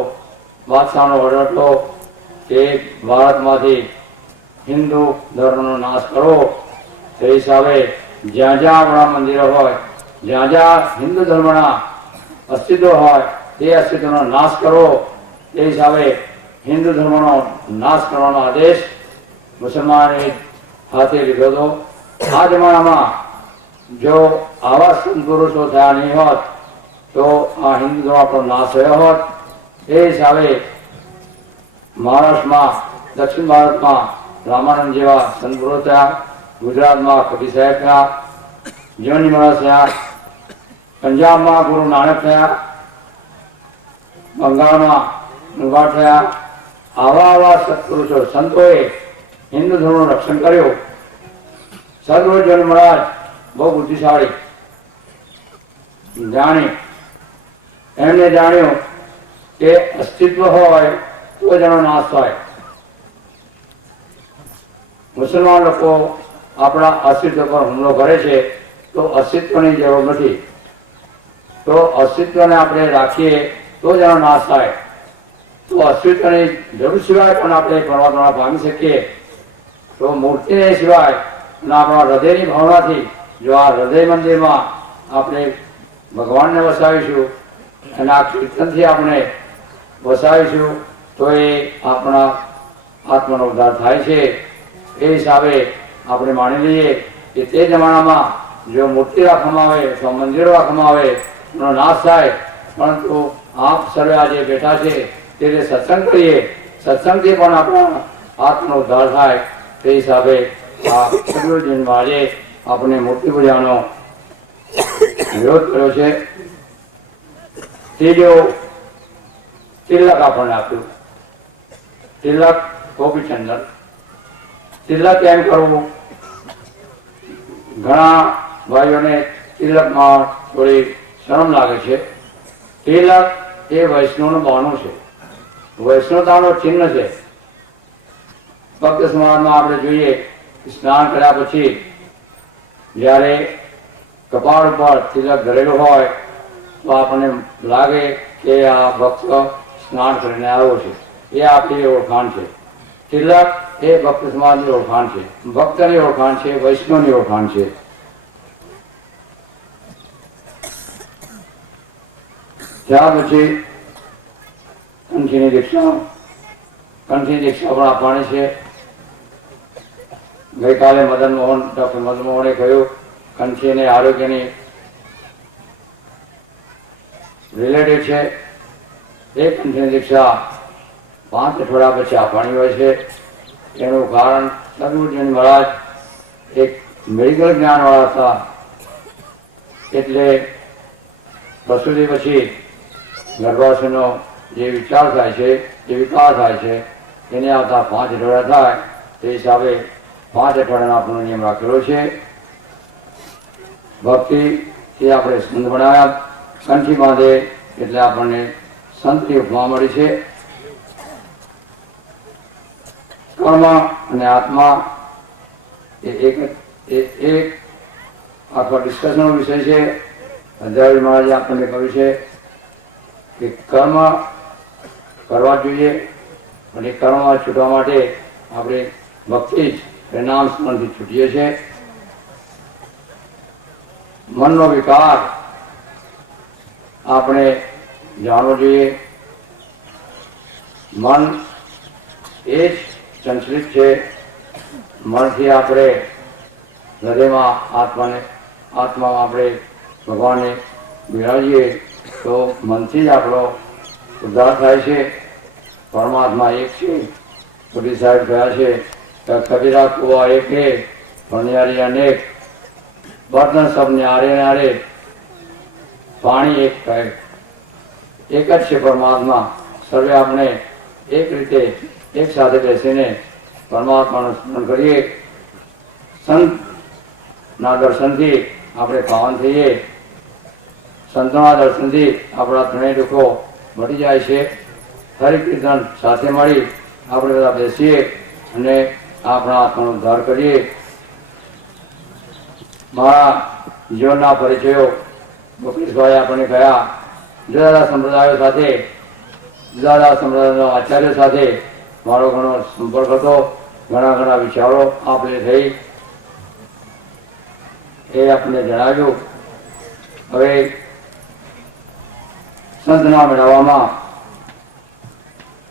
બાદશાહનો વડ હતો કે ભારતમાંથી હિન્દુ ધર્મનો નાશ કરવો. તે હિસાબે જ્યાં જ્યાં આપણા મંદિરો હોય, જ્યાં જ્યાં હિન્દુ ધર્મના અસ્તિત્વ હોય, તે અસ્તિત્વનો નાશ કરવો. તે હિસાબે હિન્દુ ધર્મનો નાશ કરવાનો આદેશ મુસલમાને હાથે લીધો હતો. આ જમાનામાં જો આવા સંત પુરુષો થયા નહીં હોત તો આ હિન્દુ ધર્મ આપણો નાશ થયો હોત. એ હિસાબે મહારાષ્ટ્રમાં, દક્ષિણ ભારતમાં રામાનંદ જેવા સંત પુરુષ થયા, ગુજરાતમાં કબીર સાહેબ થયા, જીવનજી મહારાજ થયા, પંજાબમાં ગુરુ નાનક થયા, બંગાળમાં મુગાટ થયા. આવા સત્પુરુષો સંતોએ હિન્દુ ધર્મનું રક્ષણ કર્યું. સદગુરુ જીવનજી મહારાજ બહુ બુદ્ધિશાળી, જાણી એમને જાણ્યું કે અસ્તિત્વ હોય તો જેનો નાશ થાય. મુસલમાન લોકો આપણા અસ્તિત્વ પર હુમલો કરે છે તો અસ્તિત્વની જરૂર નથી. તો અસ્તિત્વને આપણે રાખીએ તો જેનો નાશ થાય. તો અસ્તિત્વની જરૂર સિવાય પણ આપણે પરમાત્મા પામી શકીએ. તો મૂર્તિને સિવાય અને આપણા હૃદયની ભાવનાથી જો આ હૃદય મંદિરમાં આપણે ભગવાનને વસાવીશું અને આ કીર્તનથી આપણે વસાવીશું તો એ આપણા આત્માનો ઉદ્ધાર થાય છે. એ હિસાબે આપણે માની લઈએ કે તે જમાનામાં જો મૂર્તિ રાખવામાં આવે તો મંદિરો રાખવામાં આવે એનો નાશ થાય. પરંતુ આપ સર્વે આજે બેઠા છે તે સત્સંગ કરીએ, સત્સંગથી પણ આપણા આત્માનો ઉદ્ધાર થાય. તે હિસાબે આ સદગુરુજી મહારાજે આપણે મૂર્તિ પૂજાનો વિરોધ કર્યો છે. ત્રીજો તિલક આપણને આપ્યું. તિલક ગોપીચંદન. તિલક એમ કરવું, ઘણા ભાઈઓને તિલકમાં થોડી શરમ લાગે છે. તિલક એ વૈષ્ણવનું બહાનું છે, વૈષ્ણવતાનો ચિહ્ન છે. ભક્ત સમાજમાં આપણે જોઈએ સ્નાન કર્યા પછી જ્યારે કપાળ ઉપર તિલક ધરેલું હોય તો આપણને લાગે કે આ ભક્ત સ્નાન કરીને આવ્યો છે. એ આપણી ઓળખાણ છે. તિલક એ ભક્ત સમાજની ઓળખાણ છે, ભક્તની ઓળખાણ છે, વૈષ્ણવની ઓળખાણ છે. ત્યાર પછી કંઠીની દીક્ષા. કંઠીની દીક્ષા પણ આપવાની છે. ગઈકાલે ડોક્ટર મદન મોહને કહ્યું કંઠી અને આરોગ્યની રિલેટેડ છે. એ કંઠીની દીક્ષા 5 અઠવાડિયા પછી આપવાની હોય છે. એનું કારણ સદગુરુજી મહારાજ એક મેડિકલ જ્ઞાનવાળા હતા. એટલે પ્રસૂતિ પછી ગર્ભાશયનો જે વિચાર થાય છે, જે વિકાર થાય છે, એને આવતા 5 અઠવાડિયા થાય. તે હિસાબે 5 અઠવાડિયાનો આપણો નિયમ રાખેલો છે. ભક્તિથી આપણે સંત બનાવ્યા. કંઠી બાંધે એટલે આપણને સંતની ઉપમા મળી છે. કર્મ અને આત્મા એ એક આખો ડિસ્કશનનો વિષય છે. અજાવી મહારાજે આપણને કહ્યું છે કે કર્મ કરવા જોઈએ અને કર્મમાં છૂટવા માટે આપણે ભક્તિ જ નામ સ્મરણથી છૂટીએ છીએ. મનનો વિકાર આપણે જાણવો જોઈએ. મન એ જ સંચલિત છે. મનથી આપણે હૃદયમાં આત્મામાં આપણે ભગવાનને બિરાજીએ તો મનથી જ આપણો ઉદ્ધાર થાય છે. પરમાત્મા એક છે. કબીર સાહેબ કહ્યા છે કે કબીરા કુવા એક હે ભણિયારી અનેક, બર્તન સબ ન્યારે ન્યારે, પાણી એક કહે. એક જ છે પરમાત્મા. સર્વે આપણે એક રીતે એક સાથે બેસીને પરમાત્માનું સ્મરણ કરીએ. સંતના દર્શનથી આપણે પાવન થઈએ. સંતોના દર્શનથી આપણા ત્રણેય દુઃખો મટી જાય છે. હરિ કીર્તન સાથે મળી આપણે બધા બેસીએ અને આપણા આત્માનો ઉદ્ધાર કરીએ. મારા જીવનના પરિચયો ગોપેશભાઈ આપણને કહ્યા. જુદા જુદા સંપ્રદાયો સાથે, જુદા જુદા સંપ્રદાયના આચાર્યો સાથે મારો ઘણો સંપર્ક હતો. ઘણા વિચારો આપણે થઈ એ આપણને જણાવ્યું. હવે સંતના મેળવવામાં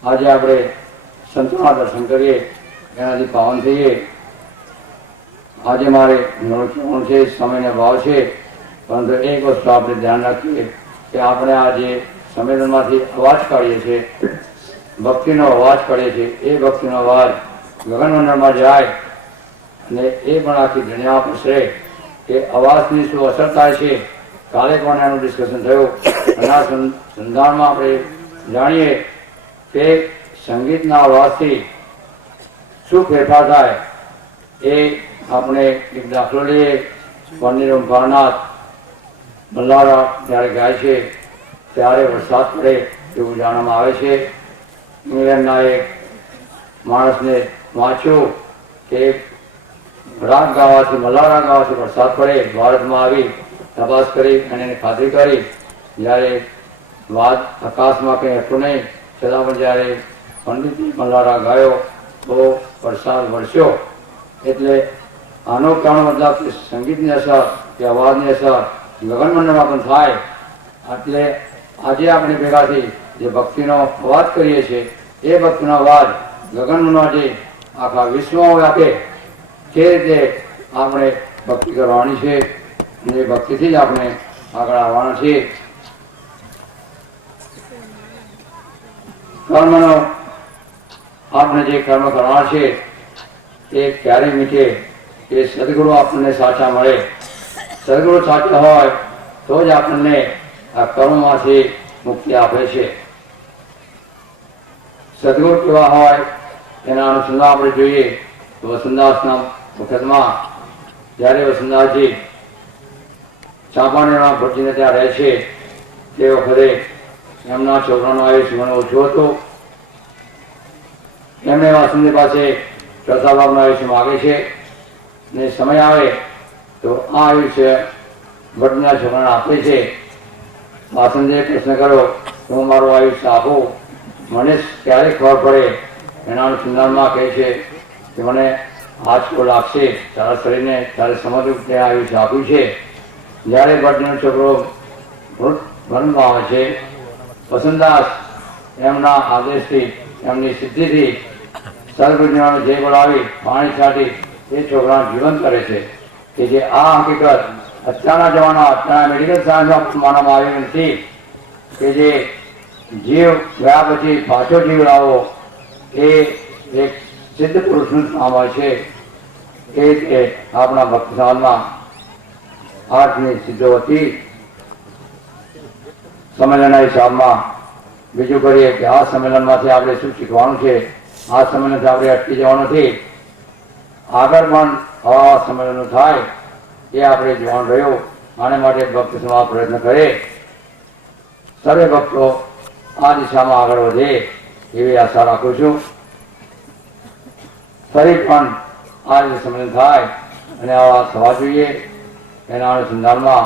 આજે આપણે સંતોના દર્શન કરીએ, એનાથી પાવન થઈએ. આજે મારે ઘણું કહેવાનું છે, સમયનો ભાવ છે, પરંતુ એક વસ્તુ આપણે ધ્યાન રાખીએ કે આપણે આ જે સંમેલનમાંથી અવાજ કાઢીએ છીએ, ભક્તિનો અવાજ કાઢીએ છીએ, એ ભક્તિનો અવાજ ગગનમંડળમાં જાય અને એ પણ આખી દુનિયા પૂછે કે અવાજની શું અસર થાય છે. કાલે પણ એનું ડિસ્કશન થયું અને આ સંધાનમાં આપણે જાણીએ કે સંગીતના અવાજથી શું ફેરફાર થાય. એ આપણે એક દાખલો લઈએ. પંડિત ઓમકારનાથ મલ્હારા જ્યારે ગાય છે ત્યારે વરસાદ પડે એવું જાણવામાં આવે છે. ઇંગ્લેન્ડના એક માણસને વાંચ્યું કે રાગ ગાવાથી, મલ્હારા ગાવાથી વરસાદ પડે. ભારતમાં આવી તપાસ કરી અને એની ખાતરી કરી. જ્યારે વાત આકાશમાં કંઈ હતું નહીં, છતાં પણ જ્યારે પંડિત મલ્હારા ગાયો તો વરસાદ વરસ્યો. એટલે આનો કારણ મતલબ કે સંગીતની અસર કે અવાજની અસર ગગનમંડળમાં પણ થાય. એટલે આજે આપણે ભેગાથી જે ભક્તિનો અવાજ કરીએ છીએ એ ભક્તિનો અવાજ ગગનમંડળમાંથી આખા વિશ્વમાં વ્યાપે. જે રીતે આપણે ભક્તિ કરવાની છે અને એ ભક્તિથી જ આપણે આગળ આવવાના છીએ. કર્મનો આપણે જે કર્મ કરવાના છે એ ક્યારે મીટે કે સદગુરુ આપણને સાચા મળે. સદગુરુ સાચા હોય તો જ આપણને આ કર્મમાંથી મુક્તિ આપે છે. સદગુરુ કેવા હોય એના અનુસંધાન આપણે જોઈએ તો વસંતદાસના વખતમાં જ્યારે વસંતદાસજી ચાંપાનેરમાં ભટજીને ત્યાં રહે છે તે વખતે એમના છોકરાનું આયુષ્ય ઘણું ઓછું હતું. એમણે વાસુદેવ પાસે ચોથા ભાગનું આયુષ્ય માગે છે ને સમય આવે તો આ આયુષ્ય ભટના છોકરાને આપે છે. વાસુદેવે પ્રશ્ન કર્યો કે હું મારું આયુષ્ય આપું, મને ક્યારે ખબર પડે. એના અનુસંધાનમાં કહે છે કે મને આંચકો લાગશે તારા શરીરને, તારે સમજવું કે આયુષ્ય આપ્યું છે. જ્યારે ભટનો છોકરો ભણવા આવે છે, વસંતદાસ એમના આદેશથી, એમની સિદ્ધિથી સદગુરુજીનો જય બોલાવી પાણી છાંટી એ છોકરાનું જીવન કરે છે. કે જે આ હકીકત અત્યારના જમાના, અત્યારના મેડિકલ સાયન્સમાં માનવામાં આવી નથી કે જે જીવ ગયા પછી પાછો જીવ લાવો એ એક સિદ્ધ પુરુષનું કામ હોય છે. એ રીતે આપણા ભક્તિ સમાજમાં આઠમી સિદ્ધો હતી. સંમેલનના હિસાબમાં બીજું કરીએ કે આ સંમેલનમાંથી આપણે શું શીખવાનું છે. આ સંમેલનથી આપણે અટકી જવાનું નથી. આગળ પણ આવા સંમેલનો થાય એ આપણે જોવાનું રહ્યું. આને માટે ભક્તિ સમાજ પ્રયત્ન કરે. સર્વે ભક્તો આ દિશામાં આગળ વધે એવી આશા રાખું છું. ફરી પણ આ રીતે સંમેલન થાય અને આવા થવા જોઈએ. એના અનુસંધાનમાં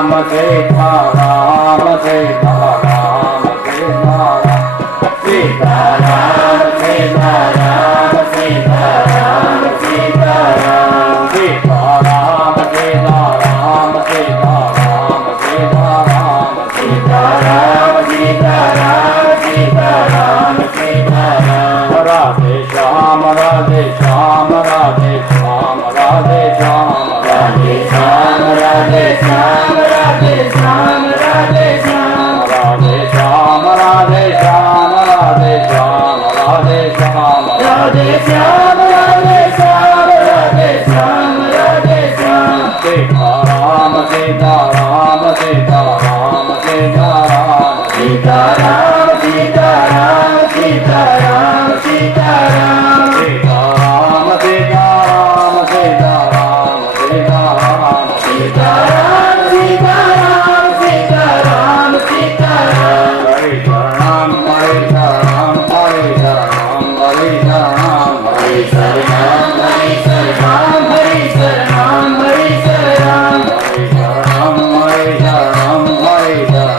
રામ સીતારામ સીતારામ સીતારામ સીતારામ સીતારામ સીતારામ સીતારામ સીતારામ સીતારામ સીતારામ સીતારામ સીતારામ સીતારામ સીતારામ સીતારામ રાધે શ્યામ રાધે શ્યામ રાધે શ્યામ રાધે શ્યામ રાધે શ્યામ રાધે શ્યામ રાધે શ્યામ રાધે શ્યામ રાધે શ્યામ રાધે શ્યામ રાધે શ્યામ રાધે શ્યામ રાધે શ્યામ રાધે શ્યામ રાધે શ્યામ રાધે શ્યામ સીતારામ સીતારામ સીતારામ સીતારામ સીતારામ સીતારામ સીતારામ સીતારામ સીતારામ સીતારામ સીતારામ સીતારામ સીતારામ સીતારામ સીતારામ સીતારામ હરે શરણામ હરે શરણામ હરે શરણામ હરે શરણામ હરે શરણામ હરે શરણામ હરે શરણામ હરે શરણામ હરે શરણામ હરે શરણામ હરે શરણામ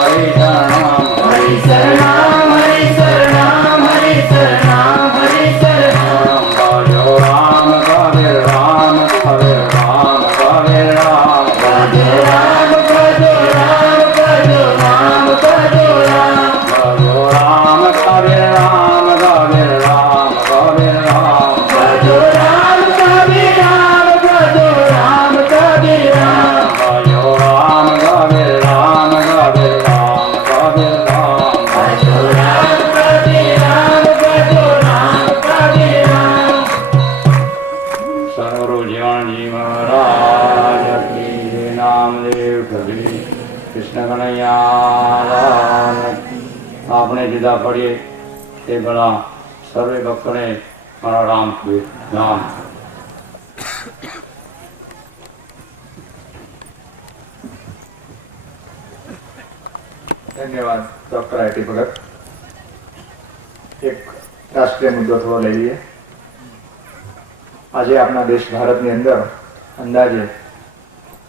હરે શરણામ હરે શરણામ હરે શરણામ હરે શરણામ હરે શરણામ ભજો રામ ભજે રામ હરે રામ ભજે રામ ભજો રામ ભજો રામ ભજો રામ ભજો રામ ભજો રામ હરે રામ ભજે રામ ભજે રામ ભજો રામ હરે રામ ભજો રામ ભજે રામ ભજો રામ હરે રામ ભજે રામ ભજે રામ ભજો રામ ભજે રામ ભજો રામ ભજે રામ સર્વ જીવનજી મહારાજ કી જય. નામદેવ કબીર કૃષ્ણ કનૈયા આપણે જુદા પડીએ તે ભલા સર્વે ભક્તોને મારા રામ કબીર નામ. ધન્યવાદ ડોક્ટર આઈટી ભગત. એક રાષ્ટ્રીય મુદ્દો થોડો લઈ લઈએ. આજે આપણા દેશ ભારતની અંદર અંદાજે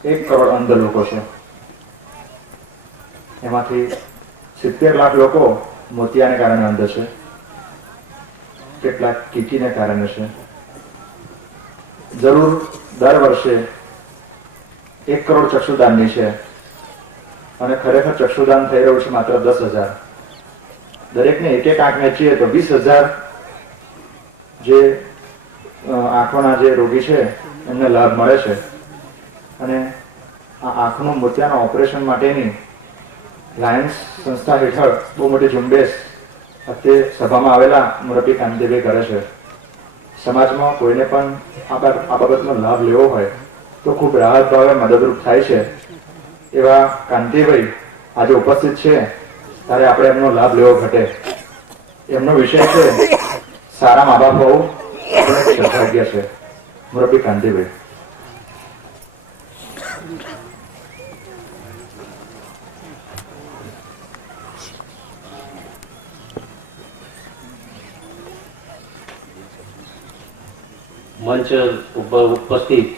1 કરોડ અંધ લોકો છે. એમાંથી 70 લાખ લોકો મોતિયાને કારણે અંધ છે, કેટલાક કીકીને કારણે છે. જરૂર દર વર્ષે 1 કરોડ ચક્ષુદાનની છે અને ખરેખર ચક્ષુદાન થઈ રહ્યું છે માત્ર 10,000. દરેકને એક આંખ વેચીએ તો 20,000 જે આંખોના જે રોગી છે એમને લાભ મળે છે. અને આ આંખનું મોતિયાના ઓપરેશન માટેની લાયન્સ સંસ્થા હેઠળ બહુ મોટી ઝુંબેશ અત્યારે સભામાં આવેલા મુરબ્બી કાંતિભાઈ કરે છે. સમાજમાં કોઈને પણ આ બાબતનો લાભ લેવો હોય તો ખૂબ રાહત ભાવે મદદરૂપ થાય છે. એવા કાંતિભાઈ આજે ઉપસ્થિત છે ત્યારે આપણે એમનો લાભ લેવો ઘટે. એમનો વિષય છે સારા મા બાપ હોવું સૌભાગ્ય છે. મુરબ્બી કાંતિભાઈ. મંચ ઉપર ઉપસ્થિત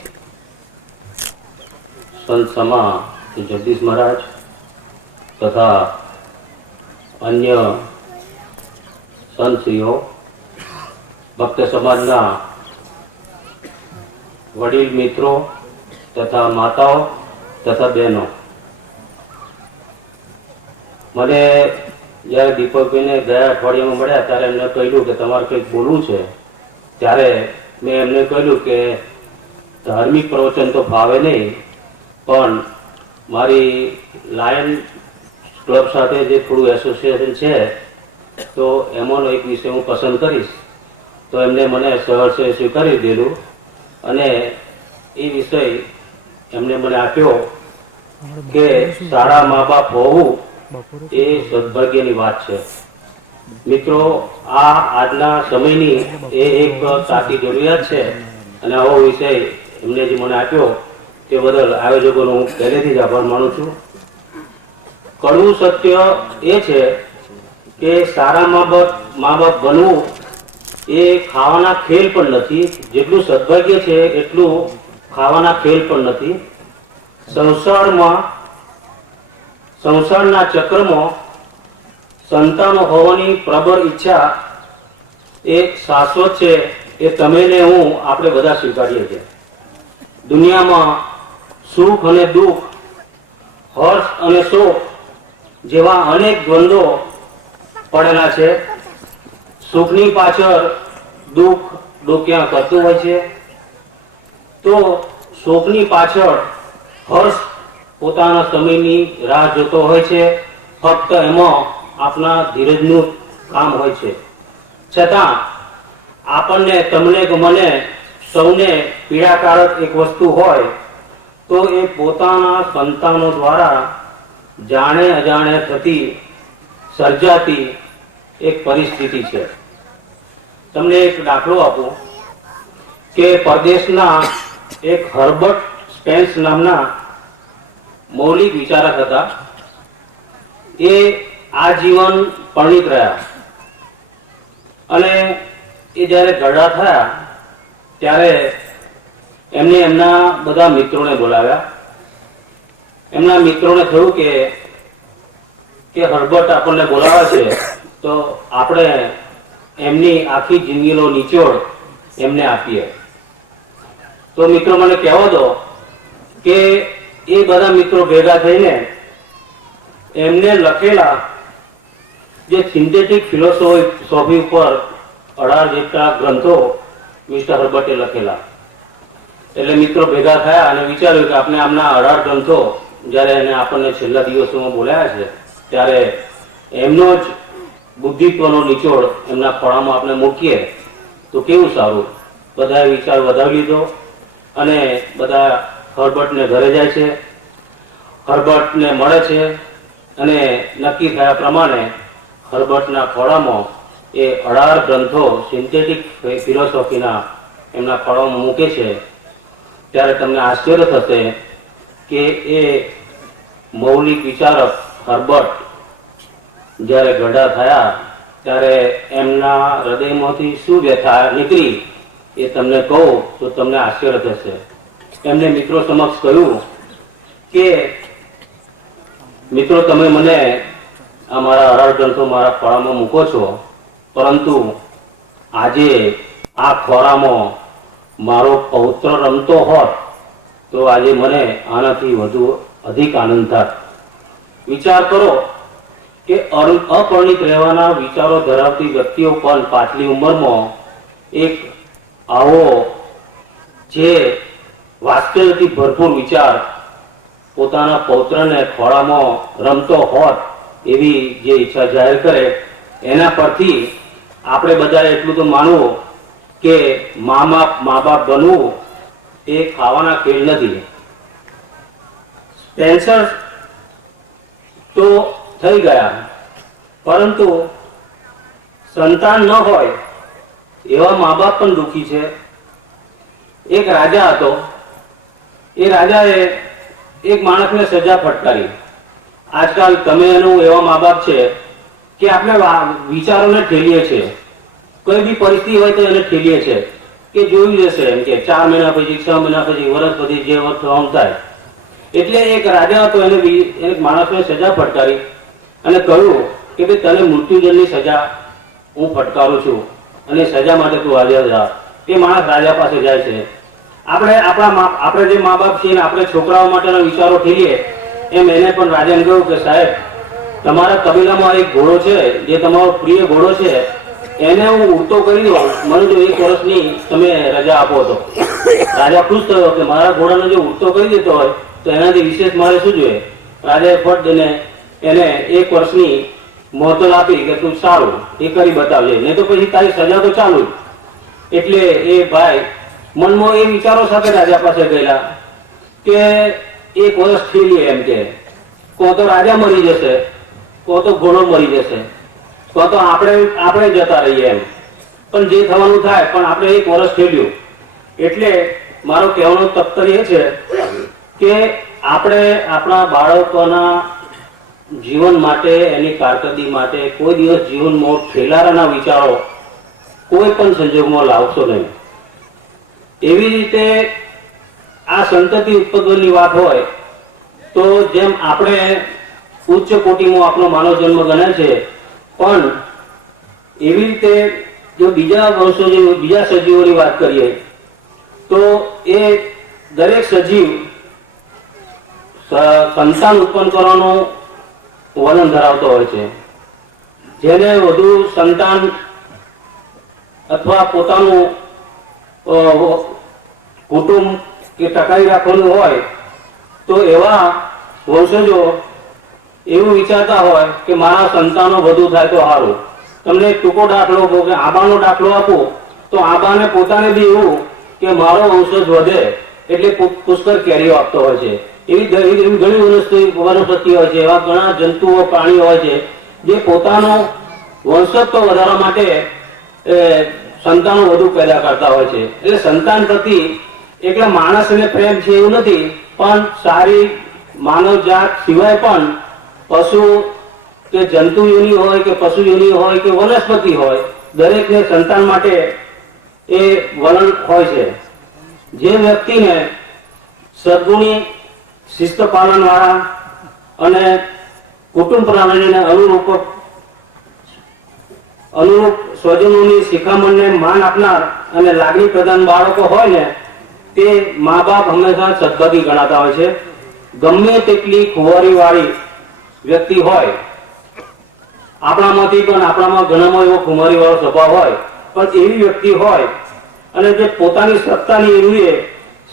સંત સમા જગદીશ મહારાજ તથા અન્ય સંતશ્રીઓ, ભક્ત સમાજના વડીલ મિત્રો તથા માતાઓ તથા બહેનો, મને જ્યારે દીપકભાઈને ગયા અઠવાડિયામાં મળ્યા ત્યારે એમને કહ્યું કે તમારે કંઈક બોલવું છે. ત્યારે મેં એમને કહ્યું કે ધાર્મિક પ્રવચન તો ફાવે નહીં, પણ મારી લાયન ક્લબ સાથે જે થોડું એસોસિએશન છે તો એમાંનો એક વિષય હું પસંદ કરીશ. તો એમને મને સહર્ષે સ્વીકારી દીધું અને એ વિષય એમને મને આપ્યો કે સારા મા બાપ હોવું એ સદભાગ્યની વાત છે. મિત્રો, આ આજના સમયની એ એક તાતી જરૂરિયાત છે અને આવો વિષય એમને જે મને આપ્યો તે બદલ આયોજકોનો હું પહેલેથી જ આભાર માનું છું. કડવું સત્ય એ છે કે સારા મા બાપ બનવું એ ખાવાના ખેલ પણ નથી. જેટલું સદભાગ્ય છે એટલું ખાવાના ખેલ પણ નથી. સંસારના ચક્રમાં સંતાનો હોવાની પ્રબળ ઈચ્છા એ શાશ્વત છે. એ તમે ને હું આપણે બધા સ્વીકારીએ છીએ. દુનિયામાં સુખ અને દુઃખ, હર્ષ અને શોક જેવા અનેક દ્વંદ્વો પડેલા છે. સુખની પાછળ દુઃખ ડોક્યા કરતું હોય છે, તો શોકની પાછળ હર્ષ પોતાના સમયની રાહ જોતો હોય છે. ફક્ત એમાં આપણા ધીરજનું કામ હોય છે. છતાં આપણને, તમને કે મને સૌને પીડાકારક એક વસ્તુ હોય તો એ પોતાના સંતાનો દ્વારા જાણે અજાણે થતી સર્જાતી એક પરિસ્થિતિ છે. તમને એક દાખલો આપું કે પરદેશના એક હર્બર્ટ સ્પેન્સ નામના મૌલિક વિચારક હતા. એ આજીવન પરણિત રહ્યા અને એ જ્યારે ઘરડા થયા ત્યારે એમને એમના બધા મિત્રોને બોલાવ્યા. એમના મિત્રોને થયું કે હર્બર્ટ આપણને બોલાવે છે તો આપણે એમની આખી જિંદગીનો નિચોડ એમને આપીએ. તો મિત્રો મને કહેવા દો કે એ બધા મિત્રો ભેગા થઈને એમને લખેલા જે સિન્થેટિક ફિલોસોફી ઉપર 18 જેટલા ગ્રંથો મિસ્ટર હર્બર્ટે લખેલા. એટલે મિત્રો ભેગા થયા અને વિચાર્યું કે આપણે આમના 18 ગ્રંથો જ્યારે એને આપણને છેલ્લા દિવસોમાં બોલાયા છે ત્યારે એમનો જ બુદ્ધિત્વનો નિચોડ એમના ખોળામાં આપણે મૂકીએ તો કેવું સારું. બધાએ વિચાર વધાવી લીધો અને બધા હર્બર્ટને ઘરે જાય છે, હર્બર્ટને મળે છે અને નક્કી થયા પ્રમાણે હર્બર્ટના ખોળામાં એ 18 ગ્રંથો સિન્થેટિક ફિલોસોફીના એમના ખોળામાં મૂકે છે. ત્યારે તમને આશ્ચર્ય થશે કે એ મૌલિક વિચારક હર્બર્ટ જ્યારે ગઢા થયા ત્યારે એમના હૃદયમાંથી શું વ્યથા નીકળી એ તમને કહું તો તમને આશ્ચર્ય થશે. એમને મિત્રો સમક્ષ કહ્યું કે મિત્રો, તમે મને આ મારા 18 ગ્રંથો મારા ખોળામાં મૂકો છો, પરંતુ આજે આ ખોળામાં મારો પૌત્ર રમતો હોત તો આજે મને આનાથી વધુ અધિક આનંદ થાત. વિચાર કરો કે અપરિણિત રહેવાના વિચારો ધરાવતી વ્યક્તિઓ પણ પાછલી ઉંમરમાં એક આવો જે વાસ્તવથી ભરપૂર વિચાર પોતાના પૌત્રને ખોળામાં રમતો હોત એવી જે ઈચ્છા જાહેર કરે, એના પરથી આપણે બધા એટલું તો માનવું કે મા બાપ બનવું એ ખાવાના ખેલ નથી. સ્પેન્સર તો થઈ ગયા, પરંતુ સંતાન ન હોય એવા મા બાપ પણ દુઃખી છે. એક રાજા હતો. એ રાજાએ એક માણસને સજા ફટકારી. આજકાલ તમે એનું એવા મા બાપ છે કે આપણે વિચારોને ઠેલીએ છીએ. કોઈ બી પરિસ્થિતિ હોય તો એને ઠેલીએ છીએ કે જોયું જશે, એમ કે 4 મહિના પછી, 6 મહિના પછી, વર્ષ પછી જે થવાનું થાય. એટલે એક રાજા હતો, એને એક માણસને સજા ફટકારી અને કહ્યું કે ભાઈ તને મૃત્યુદંડની સજા હું ફટકારું છું અને સજા માટે તું હાજર જા. એ માણસ રાજા પાસે જાય છે. આપણે જે મા બાપ છીએ ને આપણે છોકરાઓ માટેના વિચારો ઠેલીએ એમ એને પણ રાજાને કહ્યું કે સાહેબ, તમારા કબીલામાં એક ઘોડો છે જે તમારો પ્રિય ઘોડો છે, એને હું ઉડતો કરી દઉં, મને જો 1 વર્ષની તમે રજા આપો તો. રાજા ખુશ થયો કે મારા ઘોડાને જો ઉડતો કરી દેતો હોય તો એનાથી વિશેષ મારે શું જોઈએ. રાજાએ ફટ દઈને એને 1 વર્ષની મોહલત આપી કે તું સારું એ કરી બતાવજે, નહીં તો પછી તારી સજા તો ચાલુ જ. એટલે એ ભાઈ મનમાં એ વિચારો સાથે રાજા પાસે ગયેલા કે 1 વર્ષ ઠેલીએ, એમ કે કો તો રાજા મરી જશે, કો તો ઘોડો મરી જશે, કો તો આપણે જતા રહીએ એમ. પણ જે થવાનું થાય, પણ આપણે 1 વર્ષ ઠેલ્યું. એટલે મારો કહેવાનો તાત્પર્ય એ છે કે આપણે આપણા બાળકોના જીવન માટે, એની કારકિર્દી માટે કોઈ દિવસ જીવનમાં ઠેલારાના વિચારો કોઈ પણ સંજોગમાં લાવશો નહીં. એવી રીતે આ સંતતિ ઉત્પત્તિની વાત હોય તો જેમ આપણે ઉચ્ચ કોટીમાં આપણો માનવ જન્મ ગણાય છે, પણ એવી રીતે જો બીજા વંશોની બીજા સજીવોની વાત કરીએ તો એ દરેક સજીવ સંતાન ઉત્પન્ન કરવાનું વલણ ધરાવતો હોય છે. જેને વધુ સંતાન અથવા પોતાનું કુટુંબ કે ટકાવી રાખવાનું હોય તો એવા વંશજો એવું વિચારતા હોય કે મારા સંતાનો વધુ થાય તો સારું. તમને એક ટૂંકો દાખલો કહું કે આંબાનો દાખલો આપો તો આંબાને પોતાને બી એવું કે મારો વંશજ વધે એટલે પુષ્કળ કેરીઓ આપતો હોય છે. એવી ઘણી વનસ્પતિ હોય છે, એવા ઘણા જંતુઓ પ્રાણીઓ હોય છે જે પોતાનો વંશત્વ વધારવા માટે સંતાનો વધુ પેદા કરતા હોય છે. એટલે સંતાન પ્રતિ એકલા માણસને પ્રેમ છે એવું નથી, પણ સારી માનવ જાત સિવાય પણ પશુ કે જંતુ યોની હોય કે પશુ યોની હોય કે વનસ્પતિ હોય, દરેકને સંતાન માટે એ વલણ હોય છે. જે વ્યક્તિને સદગુણી શિસ્ત પાલન વાળા અને કુટુંબ પ્રણાલીને અનુરૂપ સ્વજનોની શિખામણને માન આપનાર અને લાગણી પ્રધાન બાળકો હોય ને, તે મા બાપ હંમેશા સદભાગી ગણાતા હોય છે. ગમે તેટલી ખુવારી વાળી વ્યક્તિ હોય, આપણામાંથી પણ આપણામાં ઘણામાં એવો ખુમારી વાળો સ્વભાવ હોય, પણ એવી વ્યક્તિ હોય અને જે પોતાની સત્તાની રૂએ,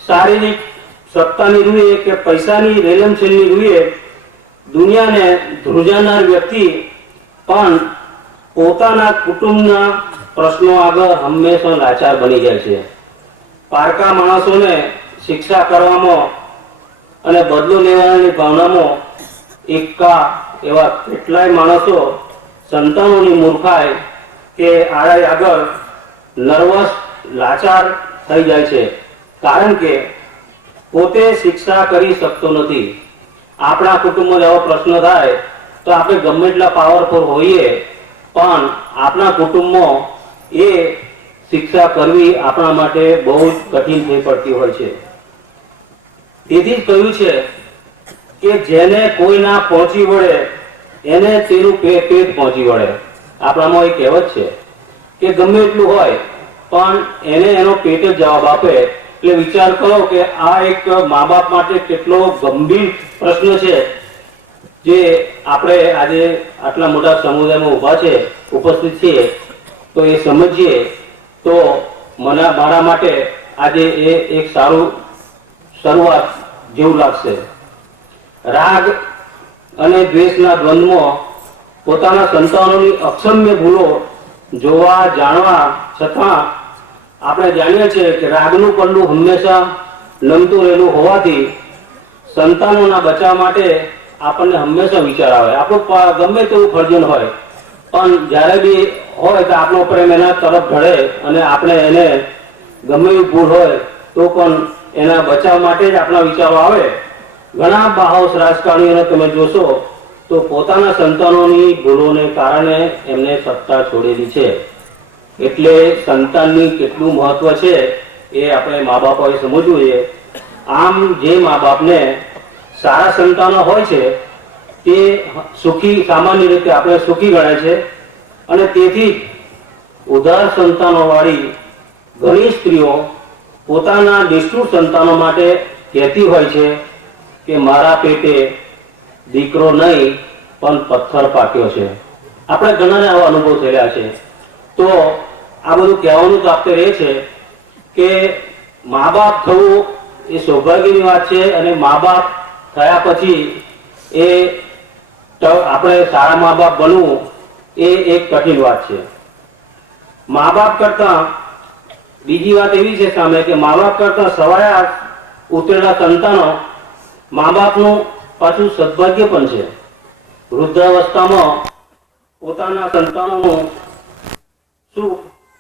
શારીરિક સત્તાની રૂએ કે પૈસાની રેલમછેલની રૂએ દુનિયાને ધ્રુજાનાર વ્યક્તિ પણ પોતાના કુટુંબના પ્રશ્નો આગળ હંમેશા લાચાર બની જાય છે. પારકા માણસોને શિક્ષા કરવામાં અને બદલો લેવાની ભાવનામાં એકા એવા કેટલાય માણસો સંતાનોની મૂર્ખાઈ કે આડાઈ આગળ નર્વસ લાચાર થઈ જાય છે, કારણ કે પોતે શિક્ષા કરી શકતો નથી. આપણા કુટુંબમાં એવો પ્રશ્ન થાય તો આપણે ગમે એટલા પાવરફુલ હોઈએ પણ આપણા કુટુંબમાં એ શિક્ષા કરવી આપણા માટે બહુ જ કઠિન થઈ પડતી હોય છે. તેથી જ કહ્યું છે કે જેને કોઈ ના પહોંચી વળે એને તેનું પેટ પહોંચી વળે. આપણામાં એક કહેવત છે કે ગમે એટલું હોય પણ એને એનો પેટ જ જવાબ આપે. એટલે વિચાર કરો કે આ એક મા બાપ માટે કેટલો ગંભીર પ્રશ્ન છે જે આપણે આજે આટલા મોટા સમુદાયમાં ઉભા છે, ઉપસ્થિત છીએ, તો એ સમજીએ તો મારા માટે આજે એ એક સારું શરૂઆત જેવું લાગશે. રાગ અને દ્વેષના દ્વંદ્વમાં પોતાના સંતાનોની અક્ષમ્ય ભૂલો જોવા જાણવા છતાં આપણે જાણીએ છીએ કે રાગનું પલ્લું હંમેશા નમતું રહેલું હોવાથી સંતાનોના બચાવ માટે આપણને હંમેશા વિચાર આવે. આપણું ગમે તેવું ફરજન હોય પણ જ્યારે બી હોય તો આપણો પ્રેમ એના તરફ ઢળે અને આપણે એને ગમે એવી ભૂલ હોય તો પણ એના બચાવ માટે જ આપણા વિચારો આવે. ઘણા બાહોશ રાજકારણીઓને તમે જોશો તો પોતાના સંતાનોની ભૂલોને કારણે એમને સત્તા છોડેલી છે. એટલે સંતાનની કેટલું મહત્વ છે એ આપણે મા બાપોએ સમજવું જોઈએ. આમ જે મા બાપને સારા સંતાનો હોય છે તે સુખી, સામાન્ય રીતે આપણે સુખી ગણાય છે અને તેથી ઉદાર સંતાનો વાળી ઘણી સ્ત્રીઓ પોતાના નિષ્ઠુર સંતાનો માટે કહેતી હોય છે કે મારા પેટે દીકરો નહીં પણ પથ્થર પાક્યો છે. આપણે ઘણાને આવા અનુભવ થયેલા છે. તો આ બધું કહેવાનું તાત્પર્ય એ છે કે મા બાપ થવું એ સૌભાગ્યની વાત છે અને મા બાપ થયા પછી એ આપણે સારા મા બાપ બનવું એ એક કઠિન વાત છે. મા બાપ કરતા બીજી વાત એવી છે સામે કે મા બાપ કરતા સવાયા ઉતરેલા સંતાનો મા બાપનું પાછું સદભાગ્ય પણ છે. વૃદ્ધાવસ્થામાં પોતાના સંતાનોનું સુખ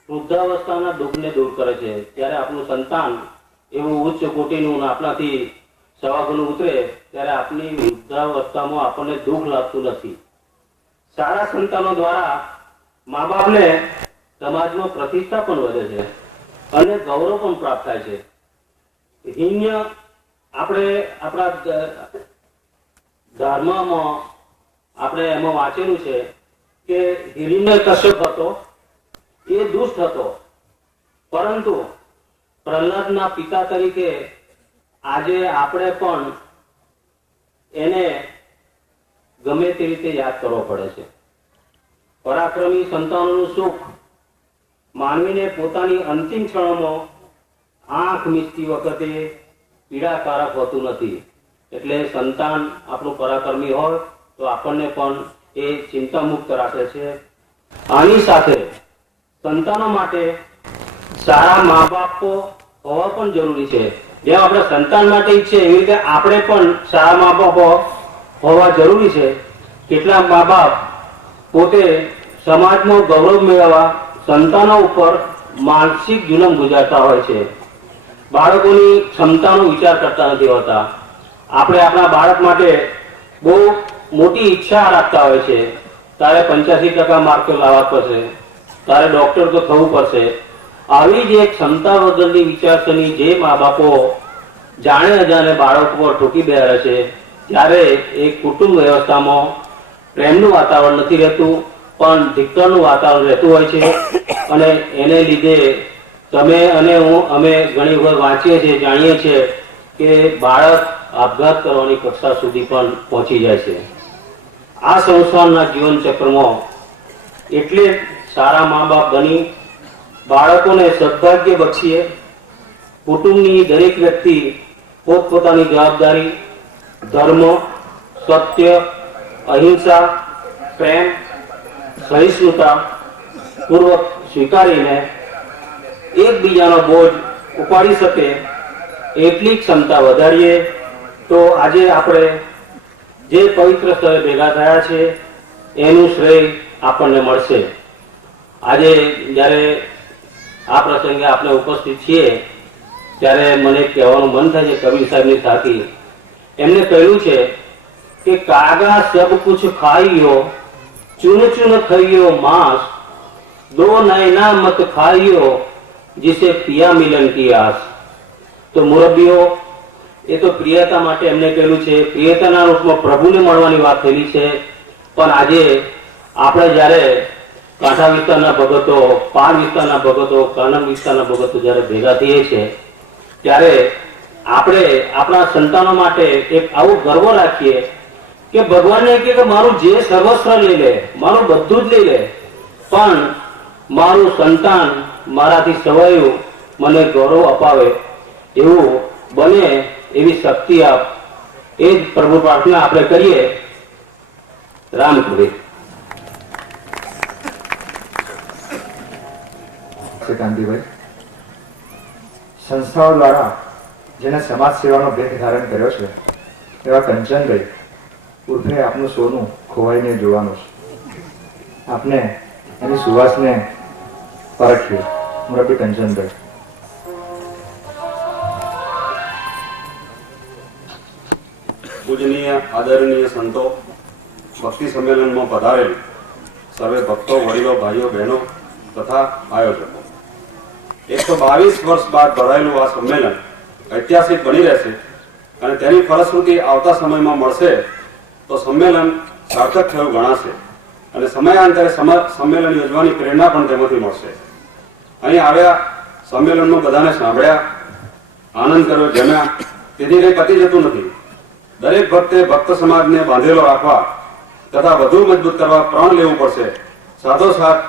વૃદ્ધાવસ્થાના દુઃખને દૂર કરે છે. ત્યારે આપણું સંતાન એવું ઉચ્ચ કોટીનું આપણાથી સવા ગુણ ઉતરે ત્યારે આપણી વૃદ્ધાવસ્થામાં આપણને દુઃખ લાગતું નથી. સારા સંતાનો દ્વારા મા બાપને સમાજમાં પ્રતિષ્ઠા પણ વધે છે અને ગૌરવ પણ પ્રાપ્ત થાય છે. હિન્ય આપણે આપણા ધર્મમાં આપણે એમાં વાંચેલું છે કે હિરણ્ય કશ્યપ હતો એ દુષ્ટ હતો, પરંતુ પ્રહલાદના પિતા તરીકે આજે આપણે પણ એને ગમે તે રીતે યાદ કરવો પડે છે. પરાક્રમી સંતાનોનું સુખ માનવીને પોતાની અંતિમ ક્ષણોમાં આંખ મીચતી વખતે પીડાકારક હોતું નથી. એટલે સંતાન આપણું પરાક્રમી હોય તો આપણને પણ એ ચિંતા મુક્ત રાખે છે. આની સાથે સંતાનો માટે સારા મા બાપો હોવા પણ જરૂરી છે. જેમ આપણે સંતાન માટે ઈચ્છીએ એવી રીતે આપણે પણ સારા મા બાપો હોવા જરૂરી છે. કેટલાક મા બાપ પોતે સમાજમાં ગૌરવ મેળવવા સંતાનો ઉપર માનસિક જુલમ ગુજારતા હોય છે. બાળકોની ક્ષમતાનો વિચાર કરતા નથી હોતા. આપણે આપણા બાળક માટે બહુ મોટી ઈચ્છા રાખતા હોય છે. તારે 85% માર્ક લાવવા પડશે, તારે ડોક્ટર તો થવું પડશે. આવી જ એક ક્ષમતા વગરની વિચારસરણી જે મા બાપો જાણે અજાણે બાળકો પર ઠોકી બેહાડે છે, ત્યારે એક કુટુંબ વ્યવસ્થામાં પ્રેમનું વાતાવરણ નથી રહેતું, પણ ધિક્કારનું વાતાવરણ રહેતું હોય છે. અને એને લીધે તમે અને હું અમે ઘણી વખત વાંચીએ છીએ, જાણીએ છીએ કે બાળક આપઘાત કરવાની કક્ષા સુધી પણ પહોંચી જાય છે. આ સંસારના જીવન ચક્રમાં એટલે સારા મા બાપ બની બાળકોને સદભાગ્ય બક્ષીએ. કુટુંબની દરેક વ્યક્તિ પોતપોતાની જવાબદારી ધર્મ, સત્ય, અહિંસા, પ્રેમ, સહિષ્ણુતા પૂર્વક સ્વીકારીને એકબીજાનો બોજ ઉપાડી શકે એટલી ક્ષમતા વધારીએ તો આજે આપણે જે પવિત્ર સ્થળે ભેગા થયા છે એનું શ્રેય આપણને મળશે. આજે જ્યારે આ પ્રસંગે આપણે ઉપસ્થિત છીએ ત્યારે મને કહેવાનું મન થાય છે કબીર સાહેબની સાથી એમને કહ્યું છે કે કાગા સબ કુછ ખાઈયો, ચૂન ચૂન ખાઈયો માંસ, દો નૈના મત ખાઈયો, जिसे पिया मिलन की आस. તો મુરબ્બીઓ એ તો પ્રિયતા માટે એમને કહેલું છે. પ્રિયતાના રૂપમાં પ્રભુને મળવાની વાત થયેલી છે. પણ આજે આપણે જ્યારે કાંઠા વિસ્તારના ભગતો, પાર વિસ્તારના ભગતો, કાનમ વિસ્તારના ભગતો જ્યારે ભેગા થઈએ છીએ ત્યારે આપણે આપણા સંતાનો માટે એક આવું ગર્વ રાખીએ કે ભગવાનને કહે કે મારું જે સર્વસ્વ લઈ લે, મારું બધું જ લઈ લે, પણ મારું સંતાન મારાથી સવાયું મને ગૌરવ અપાવે એવું બને એવી શક્તિ આપ. એ જ પ્રભુ પ્રાર્થના આપણે કરીએ. રામકૃષ્ણ. કાંતિભાઈ, સંસ્થાઓ દ્વારા જેને સમાજ સેવાનો ભેટ ધારણ કર્યો છે એવા કંચનભાઈ ઉર્ફે આપનું સોનું ખોવાઈને જોવાનું છે. આપને એની સુવાસને પરખ્યું. મુરબ્બી કંચનભાઈ. પૂજનીય આદરણીય સંતો, ભક્તિ સંમેલનમાં પધારેલ સર્વે ભક્તો, વડીલો, ભાઈઓ, બહેનો તથા આયોજકો, 122 વર્ષ બાદ ભરાયેલું આ સંમેલન ઐતિહાસિક બની રહેશે અને તેની ફલશ્રુતિ આવતા સમયમાં મળશે તો સંમેલન સાર્થક થયું ગણાશે અને સમયાંતરે સંમેલન યોજવાની પ્રેરણા પણ તેમાંથી મળશે. અહીં આવ્યા, સંમેલનમાં બધાને સાંભળ્યા, આનંદ કર્યો, જમ્યા, તેથી કંઈ પતી જતું નથી. દરેક ભક્તે ભક્ત સમાજને બાંધેલો રાખવા તથા વધુ મજબૂત કરવા પ્રણ લેવું પડશે. સાથોસાથ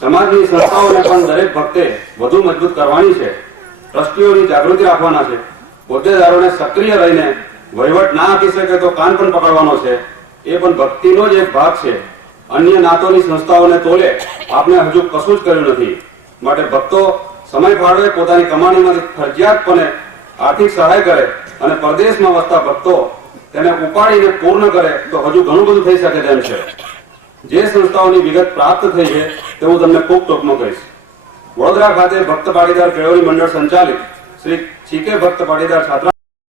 સમાજની સંસ્થાઓને પણ દરેક ભક્તે વધુ મજબૂત કરવાની છે. ટ્રસ્ટીઓની જાગૃતિ રાખવાના છે. હોદ્દેદારોને સક્રિય રહીને વહીવટ ના આપી શકે તો કાન પણ પકડવાનો છે. એ પણ ભક્તિનો જ એક ભાગ છે. અન્ય નાતોની સંસ્થાઓને તોલે આપણે હજુ કશું જ કર્યું નથી. માટે ભક્તો સમય ફાળવે, પોતાની કમાણીમાંથી ફરજિયાતપણે આર્થિક સહાય કરે અને પરદેશમાં વસતા ભક્તો તેને ઉપાડીને પૂર્ણ કરે તો હજુ ઘણું બધું થઈ શકે તેમ છે. જે સંસ્થાઓની વિગત પ્રાપ્ત થઈ છે તે હું તમને ખૂબ ટૂંકમાં કહીશ. વડોદરા ખાતે ભક્ત પાટીદાર કેળવણી મંડળ સંચાલિત શ્રી ચીકે ભક્ત પાટીદાર છાત્રા